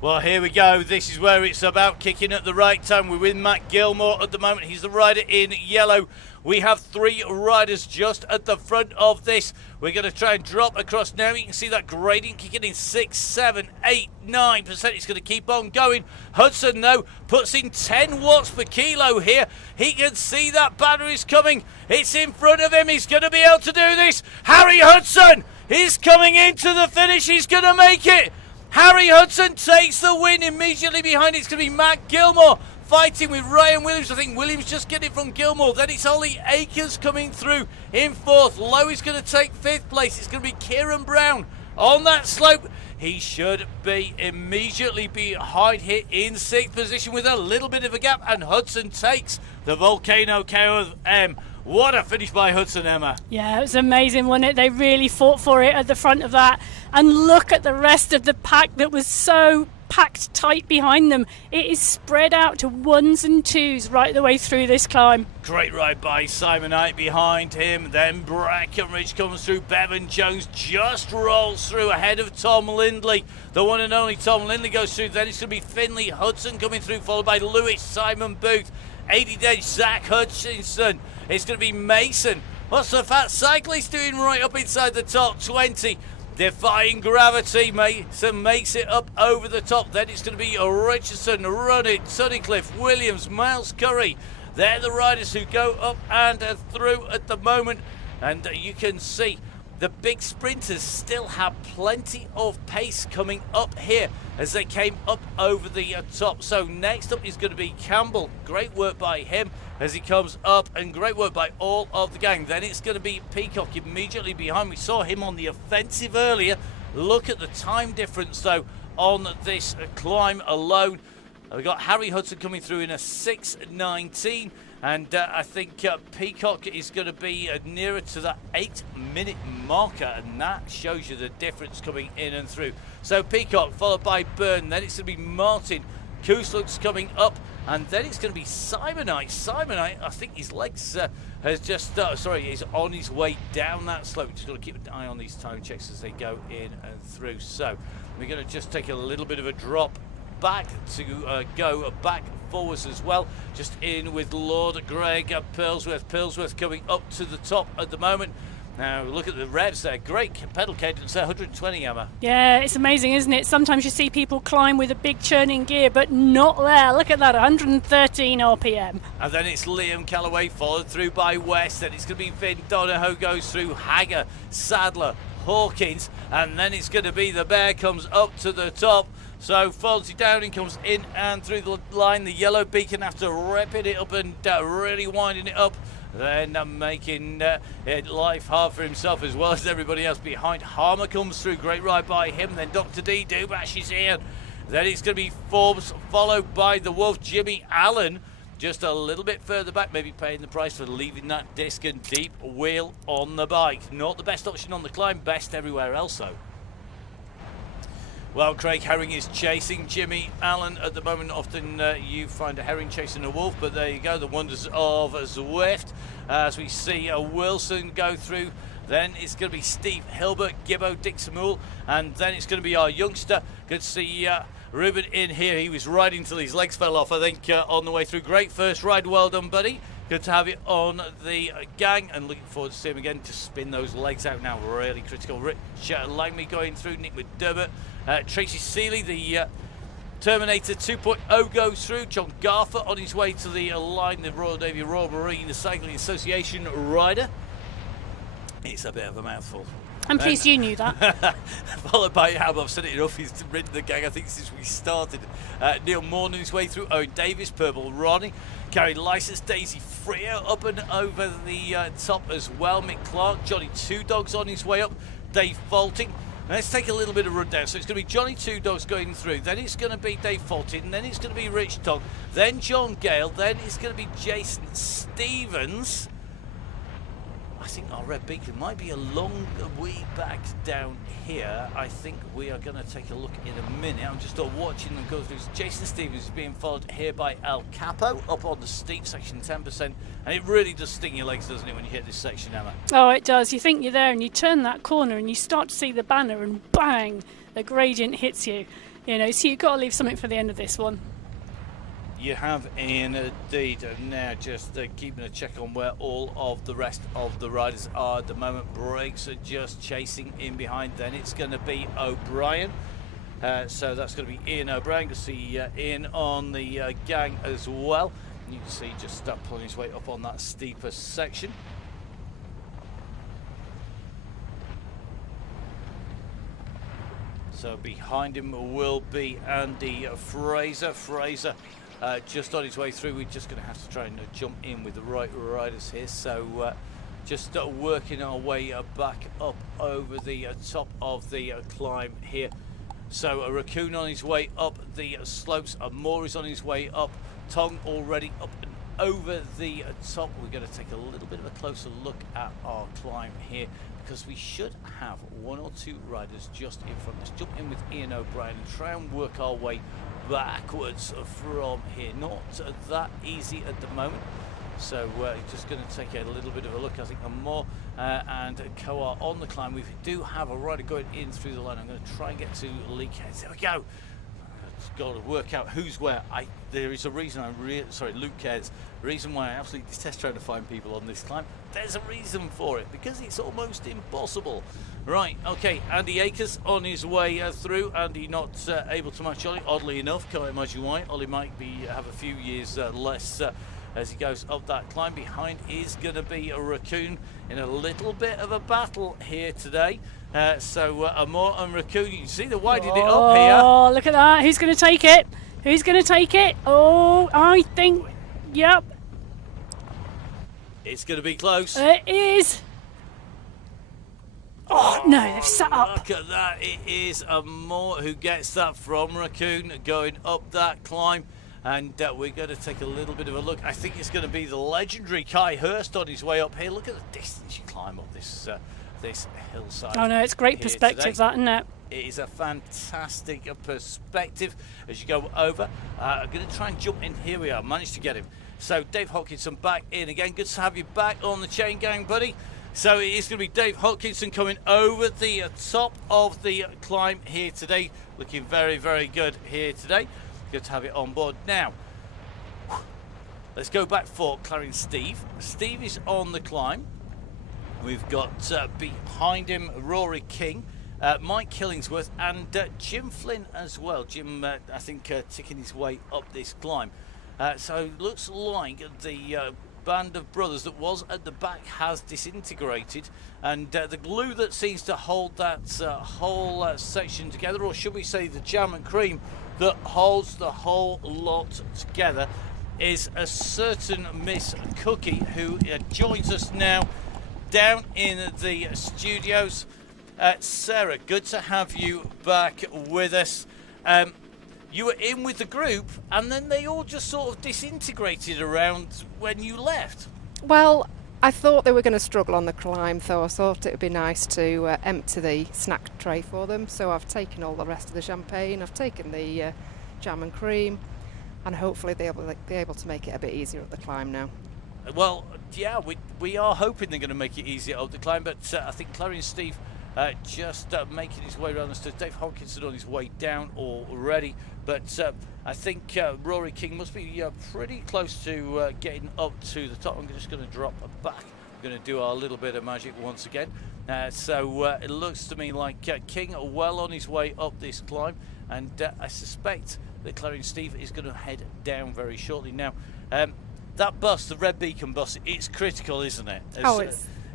Well, here we go. This is where it's about kicking at the right time. We're with Matt Gilmore at the moment. He's the rider in yellow. We have 3 riders just at the front of this. We're going to try and drop across now. You can see that gradient kicking in 6, 7, 8, 9%. It's going to keep on going. Hudson, though, puts in 10 watts per kilo here. He can see that banner is coming. It's in front of him. He's going to be able to do this. Harry Hudson is coming into the finish. He's going to make it. Harry Hudson takes the win. Immediately behind it's going to be Matt Gilmore fighting with Ryan Williams. I think Williams just get it from Gilmore. Then it's Ollie Akers coming through in 4th. Lowe is going to take 5th place. It's going to be Kieran Brown on that slope. He should be immediately behind here in 6th position with a little bit of a gap. And Hudson takes the Volcano KOM. What a finish by Hudson, Emma. Yeah, it was amazing, wasn't it? They really fought for it at the front of that. And look at the rest of the pack that was so packed tight behind them. It is spread out to 1s and 2s right the way through this climb. Great ride by Simon Knight behind him. Then Breckenridge comes through. Bevan Jones just rolls through ahead of Tom Lindley. The one and only Tom Lindley goes through. Then it's going to be Finley Hudson coming through, followed by Lewis Simon Booth. 80 days Zach Hutchinson. It's going to be Mason. What's the fat cyclist doing right up inside the top 20? Defying gravity. Mason makes it up over the top. Then it's going to be Richardson, Runnett, Tunnicliffe, Williams, Miles Curry. They're the riders who go up and through at the moment. And you can see the big sprinters still have plenty of pace coming up here as they came up over the top. So next up is going to be Campbell. Great work by him as he comes up, and great work by all of the gang. Then it's going to be Peacock immediately behind. We saw him on the offensive earlier. Look at the time difference though on this climb alone. We've got Harry Hudson coming through in a 6:19, and I think Peacock is going to be nearer to that 8-minute marker, and that shows you the difference coming in and through. So Peacock followed by Byrne, then it's going to be Martin. Kusluk's coming up, and then it's going to be Simonite. Simonite, I think his legs has just, he's on his way down that slope. Just got to keep an eye on these time checks as they go in and through. So we're going to just take a little bit of a drop back to go back forwards as well. Just in with Lord Greg Purlsworth. Purlsworth coming up to the top at the moment. Now look at the revs there. Great pedal cadence there, 120, Emma. Yeah, it's amazing, isn't it? Sometimes you see people climb with a big churning gear, but not there. Look at that, 113 RPM. And then it's Liam Callaway followed through by West. Then it's going to be Vin Donahoe goes through, Hagger, Sadler, Hawkins, and then it's going to be the Bear comes up to the top. So Fonzie Downing comes in and through the line. The yellow beacon after repping it up and really winding it up. Then making it life hard for himself as well as everybody else behind. Harmer comes through, great ride by him. Then Dr. D, Dubash is here. Then it's going to be Forbes, followed by the Wolf, Jimmy Allen. Just a little bit further back, maybe paying the price for leaving that disc and deep wheel on the bike. Not the best option on the climb, best everywhere else though. Well, Craig Herring is chasing Jimmy Allen at the moment. Often you find a herring chasing a wolf, but there you go, the wonders of Zwift. As we see Wilson go through, then it's going to be Steve Hilbert, Gibbo, Dixon Moole, and then it's going to be our youngster. Good to see Ruben in here. He was riding till his legs fell off, I think, on the way through. Great first ride, well done, buddy. Good to have you on the gang, and looking forward to see him again to spin those legs out now. Really critical. Rich Langby going through, Nick McDermott. Tracy Seeley, the Terminator 2.0 goes through. John Garfer on his way to the line, the Royal Navy Royal Marine Cycling Association rider. It's a bit of a mouthful. I'm pleased you knew that. Followed by I've said it enough, he's ridden the gang, I think, since we started. Neil Morn on his way through. Owen Davis, Purple Ronnie. Carried license, Daisy Freer up and over the top as well. Mick Clark, Johnny Two Dogs on his way up. Dave Faulting. Let's take a little bit of rundown. So it's going to be Johnny Two Dogs going through. Then it's going to be Dave Faulting. Then it's going to be Rich Tong. Then John Gale. Then it's going to be Jason Stevens. I think our red beacon might be a long way back down here. I think we are going to take a look in a minute. I'm just watching them go through. Jason Stevens is being followed here by El Capo up on the steep section, 10%. And it really does sting your legs, doesn't it, when you hit this section, Emma? Oh, it does. You think you're there and you turn that corner and you start to see the banner and bang, the gradient hits you. You know, so you've got to leave something for the end of this one. You have indeed. Now just keeping a check on where all of the rest of the riders are at the moment. Brakes are just chasing in behind. Then it's going to be O'Brien. So that's going to be Ian O'Brien. You can see Ian on the gang as well. You can see just pulling his way up on that steeper section. So behind him will be Andy Fraser. Fraser just on his way through. We're just going to have to try and jump in with the right riders here. So just working our way back up over the top of the climb here. So a Raccoon on his way up the slopes. Moore is on his way up. Tong already up and over the top. We're going to take a little bit of a closer look at our climb here, because we should have one or two riders just in front. Let's jump in with Ian O'Brien and try and work our way backwards from here. Not that easy at the moment. So just going to take a little bit of a look. I think Moore and Coa on the climb. We do have a rider going in through the line. I'm going to try and get to Lee Cairns. There we go. Got to work out who's where. There is a reason Luke Cairns. The reason why I absolutely detest trying to find people on this climb. There's a reason for it, because it's almost impossible. Right, okay, Andy Akers on his way through. Andy not able to match Ollie, oddly enough. Can't imagine why. Ollie might have a few years less as he goes up that climb. Behind is going to be a Raccoon in a little bit of a battle here today. So Amor and Raccoon, you can see they're winding it up here. Oh, look at that. Who's going to take it? Who's going to take it? Oh, I think, yep. It's going to be close. It is. Oh, no, they've set up. Look at that. It is Amor who gets that from Raccoon going up that climb. And we're going to take a little bit of a look. I think it's going to be the legendary Kai Hurst on his way up here. Look at the distance you climb up this hillside. Oh, no, it's great perspective, that, isn't it? It is a fantastic perspective as you go over. I'm going to try and jump in. Here we are. Managed to get him. So Dave Hodkinson back in again. Good to have you back on the Chaingang, buddy. So it is going to be Dave Hodkinson coming over the top of the climb here today. Looking very, very good here today. Good to have it on board. Now, let's go back for Clarence Steve. Steve is on the climb. We've got behind him Rory King, Mike Killingsworth, and Jim Flynn as well. Jim, I think, ticking his way up this climb. So it looks like the band of brothers that was at the back has disintegrated, and the glue that seems to hold that whole section together, or should we say the jam and cream that holds the whole lot together, is a certain Miss Cookie, who joins us now down in the studios. Sarah, good to have you back with us. You were in with the group, and then they all just sort of disintegrated around when you left. Well, I thought they were going to struggle on the climb, so I thought it would be nice to empty the snack tray for them. So I've taken all the rest of the champagne, I've taken the jam and cream, and hopefully they'll be able to make it a bit easier up the climb now. Well, yeah, we are hoping they're going to make it easier up the climb, but I think Clarence Steve just making his way around the stairs. Dave Hodkinson on his way down already, but I think Rory King must be pretty close to getting up to the top. I'm just going to drop back. We're going to do our little bit of magic once again. So it looks to me like King well on his way up this climb, and I suspect that Clarence Steve is going to head down very shortly. Now, that bus, the Red Beacon bus, it's critical, isn't it?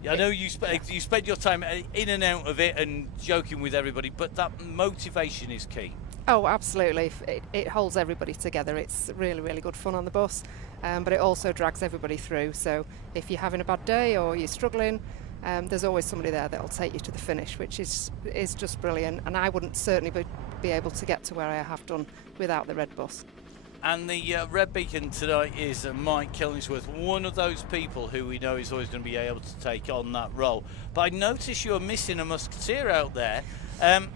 I know you spend your time in and out of it and joking with everybody, but that motivation is key. Oh, absolutely. It holds everybody together. It's really, really good fun on the bus, but it also drags everybody through. So if you're having a bad day or you're struggling, there's always somebody there that'll take you to the finish, which is just brilliant. And I wouldn't certainly be able to get to where I have done without the red bus. And the Red Beacon tonight is Mike Killingsworth, one of those people who we know is always going to be able to take on that role. But I notice you're missing a musketeer out there. Can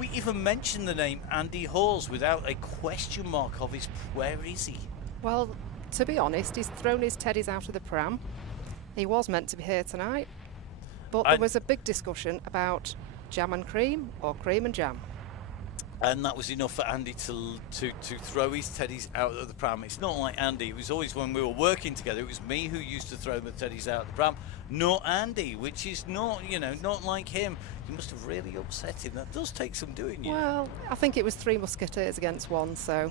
we even mention the name Andy Halls without a question mark of where is he? Well, to be honest, he's thrown his teddies out of the pram. He was meant to be here tonight, but there was a big discussion about jam and cream or cream and jam. And that was enough for Andy to throw his teddies out of the pram. It's not like Andy. It was always when we were working together, it was me who used to throw the teddies out of the pram, not Andy, which is not like him. You must have really upset him. That does take some doing, you know. Well, I think it was 3 musketeers against 1, so...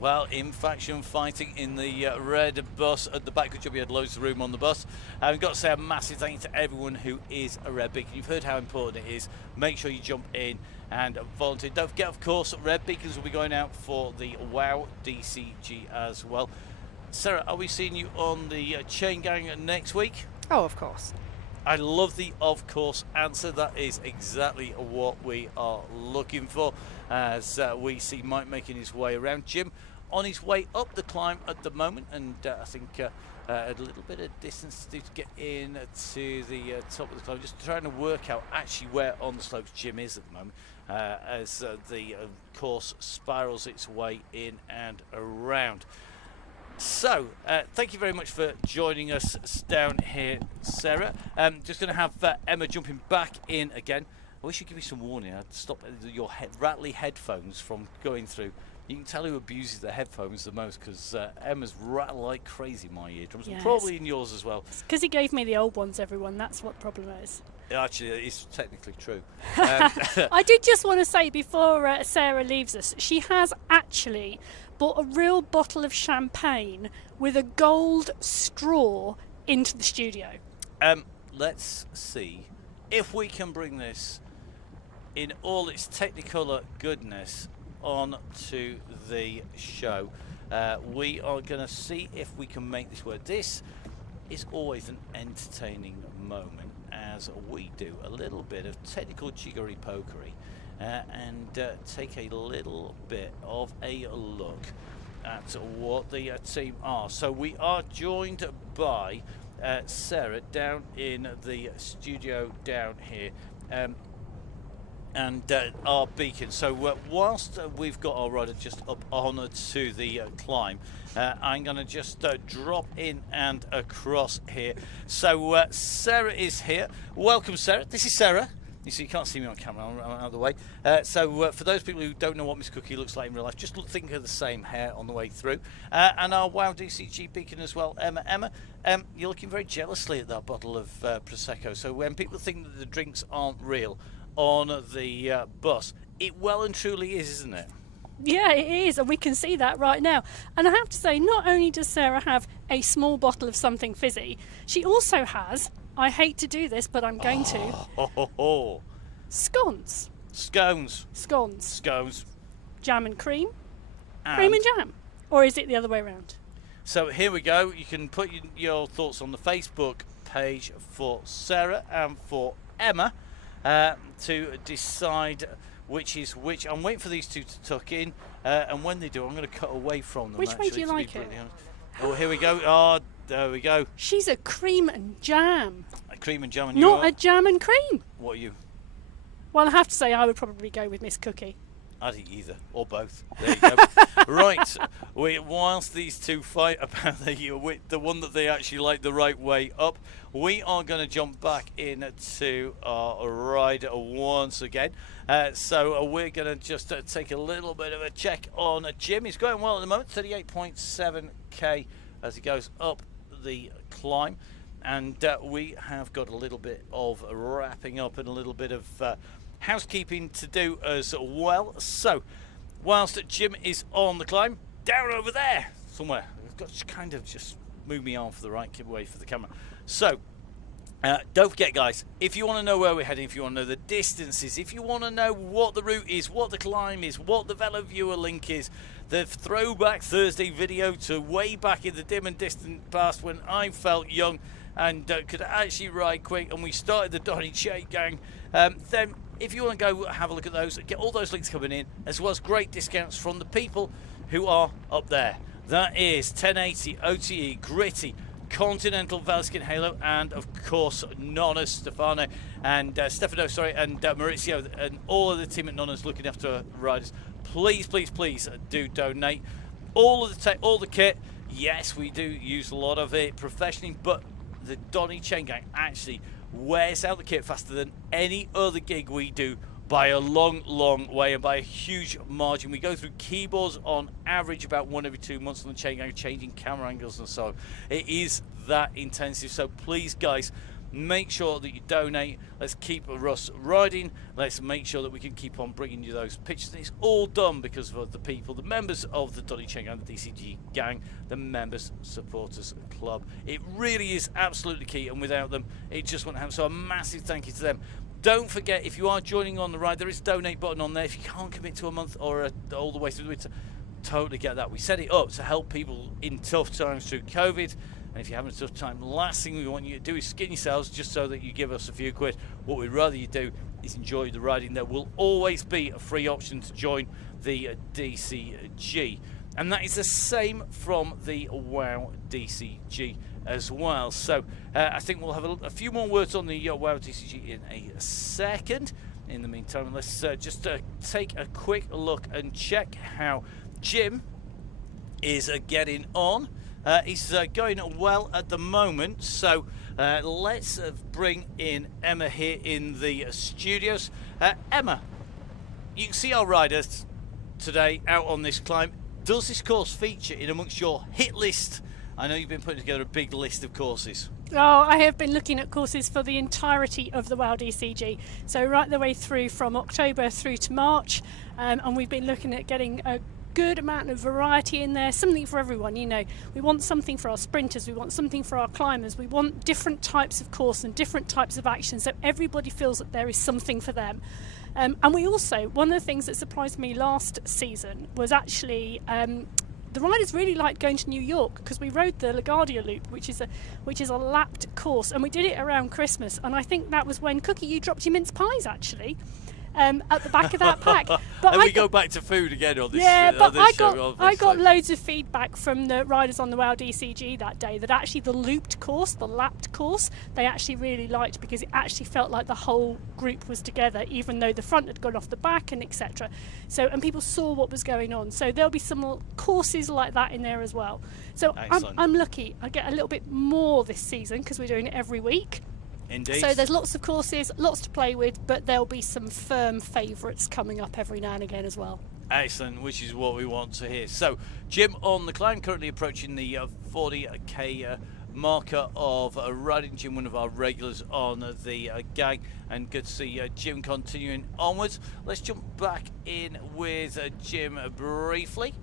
Well, in faction fighting in the red bus at the back. Good job, you had loads of room on the bus. I've got to say a massive thank you to everyone who is a Red Beacon. You've heard how important it is. Make sure you jump in and volunteer. Don't forget, of course, Red Beacons will be going out for the WoW DCG as well. Sarah, are we seeing you on the Chaingang next week? Oh, of course. I love the of course answer. That is exactly what we are looking for, as we see Mike making his way around. Jim on his way up the climb at the moment, and I think a little bit of distance to get in to the top of the climb. Just trying to work out actually where on the slopes Jim is at the moment, as the course spirals its way in and around. So, thank you very much for joining us down here, Sarah. Just going to have Emma jumping back in again. I wish you'd give me some warning. I'd stop your rattly headphones from going through. You can tell who abuses their headphones the most, because Emma's rattle like crazy in my eardrums, and probably in yours as well. It's because he gave me the old ones, everyone. That's what the problem is. Actually, it's technically true. I did just want to say before Sarah leaves us, she has actually bought a real bottle of champagne with a gold straw into the studio. Let's see if we can bring this in all its technicolor goodness on to the show. We are going to see if we can make this work. This is always an entertaining moment as we do a little bit of technical jiggery pokery and take a little bit of a look at what the team are. So we are joined by Sarah down in the studio down here, and our beacon. So whilst we've got our rider just up on to the climb, I'm going to just drop in and across here. So Sarah is here. Welcome, Sarah. This is Sarah. You see, you can't see me on camera. I'm out of the way. So for those people who don't know what Miss Cookie looks like in real life, just think of the same hair on the way through. And our WoW DCG beacon as well, Emma. Emma, you're looking very jealously at that bottle of Prosecco. So when people think that the drinks aren't real on the bus, it well and truly is, isn't it? Yeah, it is, and we can see that right now. And I have to say, not only does Sarah have a small bottle of something fizzy, she also has, I hate to do this, but I'm going to, scones. Scones. Scones. Scones. Jam and cream. Cream and jam. Or is it the other way around? So here we go. You can put your thoughts on the Facebook page for Sarah and for Emma to decide which is which. I'm waiting for these two to tuck in, and when they do, I'm going to cut away from them. Which way do you like it? Oh, here we go. Oh, there we go. She's a cream and jam. A cream and jam, and not a jam and cream. What are you? Well, I have to say, I would probably go with Miss Cookie. I'd eat either, or both. There you go. Right, whilst these two fight about the one that they actually like the right way up, we are going to jump back into our ride once again. So we're going to just take a little bit of a check on Jim. He's going well at the moment, 38.7k as he goes up the climb. And we have got a little bit of wrapping up and a little bit of housekeeping to do as well. So whilst Jim is on the climb, down over there somewhere, I've got to kind of just move me on for the right way for the camera. So don't forget, guys, if you want to know where we're heading, if you want to know the distances, if you want to know what the route is, what the climb is, what the Velo Viewer link is, the throwback Thursday video to way back in the dim and distant past when I felt young and could actually ride quick and we started the Donny Chaingang, then if you want to go have a look at those, get all those links coming in, as well as great discounts from the people who are up there. That is 1080, OTE, Gritty, Continental, Valskin Halo, and of course Nonna, Stefano, and Stefano, and Maurizio, and all of the team at Nonna's looking after riders. Please, please, please do donate. All of the tech, all the kit. Yes, we do use a lot of it professionally, but the Donny Chaingang actually wears out the kit faster than any other gig we do by a long, long way and by a huge margin. We go through keyboards on average about 1 every 2 months on the Chaingang, changing camera angles and so on. It is that intensive. So please, guys, make sure that you donate. Let's keep Russ riding. Let's make sure that we can keep on bringing you those pictures. And it's all done because of the people, the members of the Donny Chaingang, the DCG gang, the members supporters club. It really is absolutely key, and without them it just wouldn't happen. So a massive thank you to them. Don't forget, if you are joining on the ride, there is a donate button on there. If you can't commit to a month or all the way through the winter, totally get that. We set it up to help people in tough times through COVID. And if you're having a tough time, the last thing we want you to do is skin yourselves just so that you give us a few quid. What we'd rather you do is enjoy the riding. There will always be a free option to join the DCG. And that is the same from the WoW DCG as well. So I think we'll have a few more words on the WoW DCG in a second. In the meantime, let's just take a quick look and check how Jim is getting on. He's going well at the moment, so let's bring in Emma here in the studios. Emma, you can see our riders today out on this climb. Does this course feature in amongst your hit list I know you've been putting together a big list of courses. Oh, I have been looking at courses for the entirety of the WOW DCG. So right the way through from October through to March. And we've been looking at getting a good amount of variety in there, something for everyone. You know, we want something for our sprinters, we want something for our climbers, we want different types of course and different types of action, so everybody feels that there is something for them. And we also, one of the things that surprised me last season was actually the riders really liked going to New York, because we rode the LaGuardia Loop, which is a lapped course, and we did it around Christmas. And I think that was when, Cookie, you dropped your mince pies actually at the back of that pack. But And we go back to food again on this. Yeah, but this I got loads of feedback from the riders on the WOW DCG that day that actually the looped course, the lapped course, they actually really liked, because it actually felt like the whole group was together, even though the front had gone off the back and etc. So, and people saw what was going on. So there'll be some courses like that in there as well. So I'm lucky. I get a little bit more this season because we're doing it every week. Indeed. So there's lots of courses, lots to play with, but there'll be some firm favourites coming up every now and again as well. Excellent, which is what we want to hear. So, Jim on the climb, currently approaching the 40k marker of riding. Jim, one of our regulars on the gang, and good to see Jim continuing onwards. Let's jump back in with Jim briefly.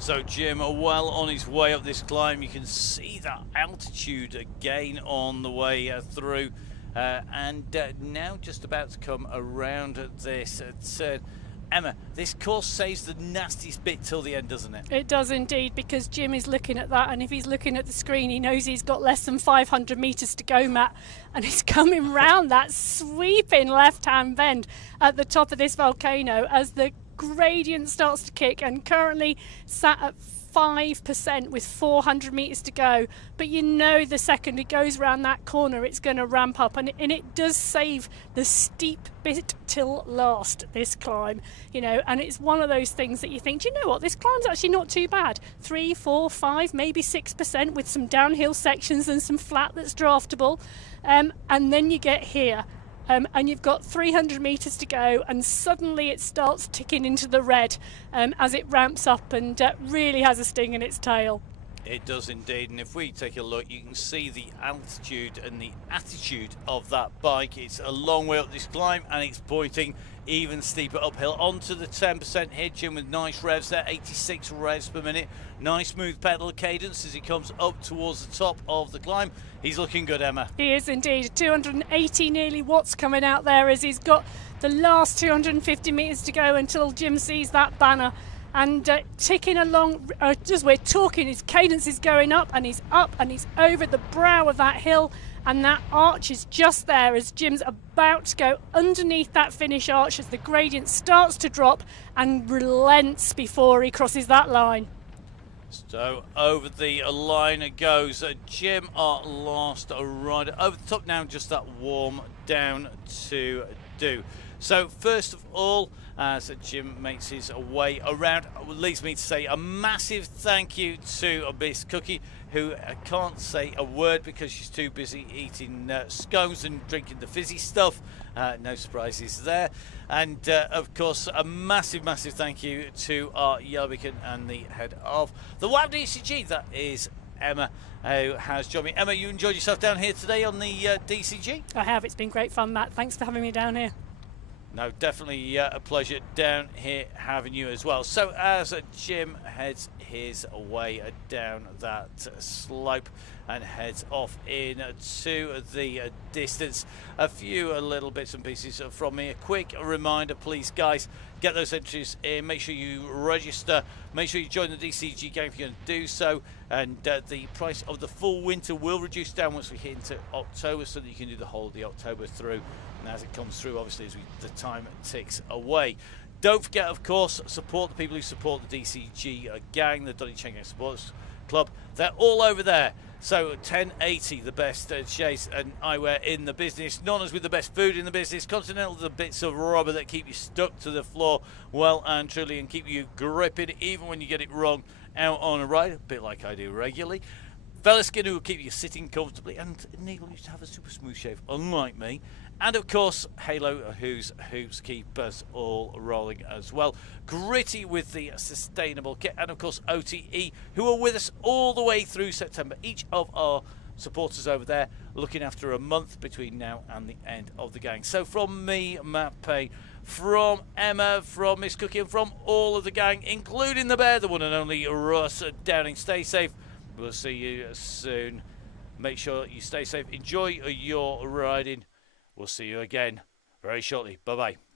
So Jim, well on his way up this climb. You can see that altitude again on the way through, and now just about to come around this turn. Emma, this course saves the nastiest bit till the end, doesn't it? It does indeed, because Jim is looking at that, and if he's looking at the screen, he knows he's got less than 500 metres to go, Matt, and he's coming round that sweeping left-hand bend at the top of this volcano as the gradient starts to kick, and currently sat at 5% with 400 metres to go. But you know, the second it goes round that corner, it's going to ramp up, and it does save the steep bit till last, this climb, you know. And it's one of those things that you think, do you know what, this climb's actually not too bad. 3, 4, 5, maybe 6% with some downhill sections and some flat that's draftable, and then you get here. And you've got 300 metres to go, and suddenly it starts ticking into the red as it ramps up, and really has a sting in its tail. It does indeed, and if we take a look, you can see the altitude and the attitude of that bike. It's a long way up this climb, and it's pointing even steeper uphill onto the 10% here. Jim with nice revs there, 86 revs per minute. Nice smooth pedal cadence as he comes up towards the top of the climb. He's looking good, Emma. He is indeed. 280 nearly watts coming out there as he's got the last 250 metres to go until Jim sees that banner. And ticking along, as we're talking, his cadence is going up and he's over the brow of that hill, and that arch is just there as Jim's about to go underneath that finish arch as the gradient starts to drop and relents before he crosses that line. So over the line it goes. Jim, our last rider, over the top now, just that warm down to do. So first of all, as Jim makes his way around, leads me to say a massive thank you to Miss Cookie, who can't say a word because she's too busy eating scones and drinking the fizzy stuff. No surprises there. And of course, a massive thank you to our yellow beacon and the head of the WOW DCG, that is Emma, who has joined me. Emma, you enjoyed yourself down here today on the DCG? I have. It's been great fun, Matt. Thanks for having me down here. No, definitely a pleasure down here having you as well. So as Jim heads his way down that slope, and heads off into the distance. A few little bits and pieces from me. A quick reminder, please, guys, get those entries in. Make sure you register. Make sure you join the DCG gang if you're going to do so. And the price of the full winter will reduce down once we hit into October, so that you can do the whole of the October through. And as it comes through, obviously, as the time ticks away. Don't forget, of course, support the people who support the DCG gang, the Donny Chaingang Supporters Club. They're all over there. So 1080, the best shades and eyewear in the business. Nonna's with the best food in the business. Continental, the bits of rubber that keep you stuck to the floor well and truly and keep you gripping even when you get it wrong out on a ride, a bit like I do regularly. Velaskin, who will keep you sitting comfortably and enable you to have a super smooth shave, unlike me. And of course, Halo, whose hoops keep us all rolling as well. Gritty with the sustainable kit. And of course, OTE, who are with us all the way through September. Each of our supporters over there looking after a month between now and the end of the gang. So from me, Matt Payne, from Emma, from Miss Cookie, and from all of the gang, including the bear, the one and only Russ Downing. Stay safe. We'll see you soon. Make sure you stay safe. Enjoy your riding. We'll see you again very shortly. Bye-bye.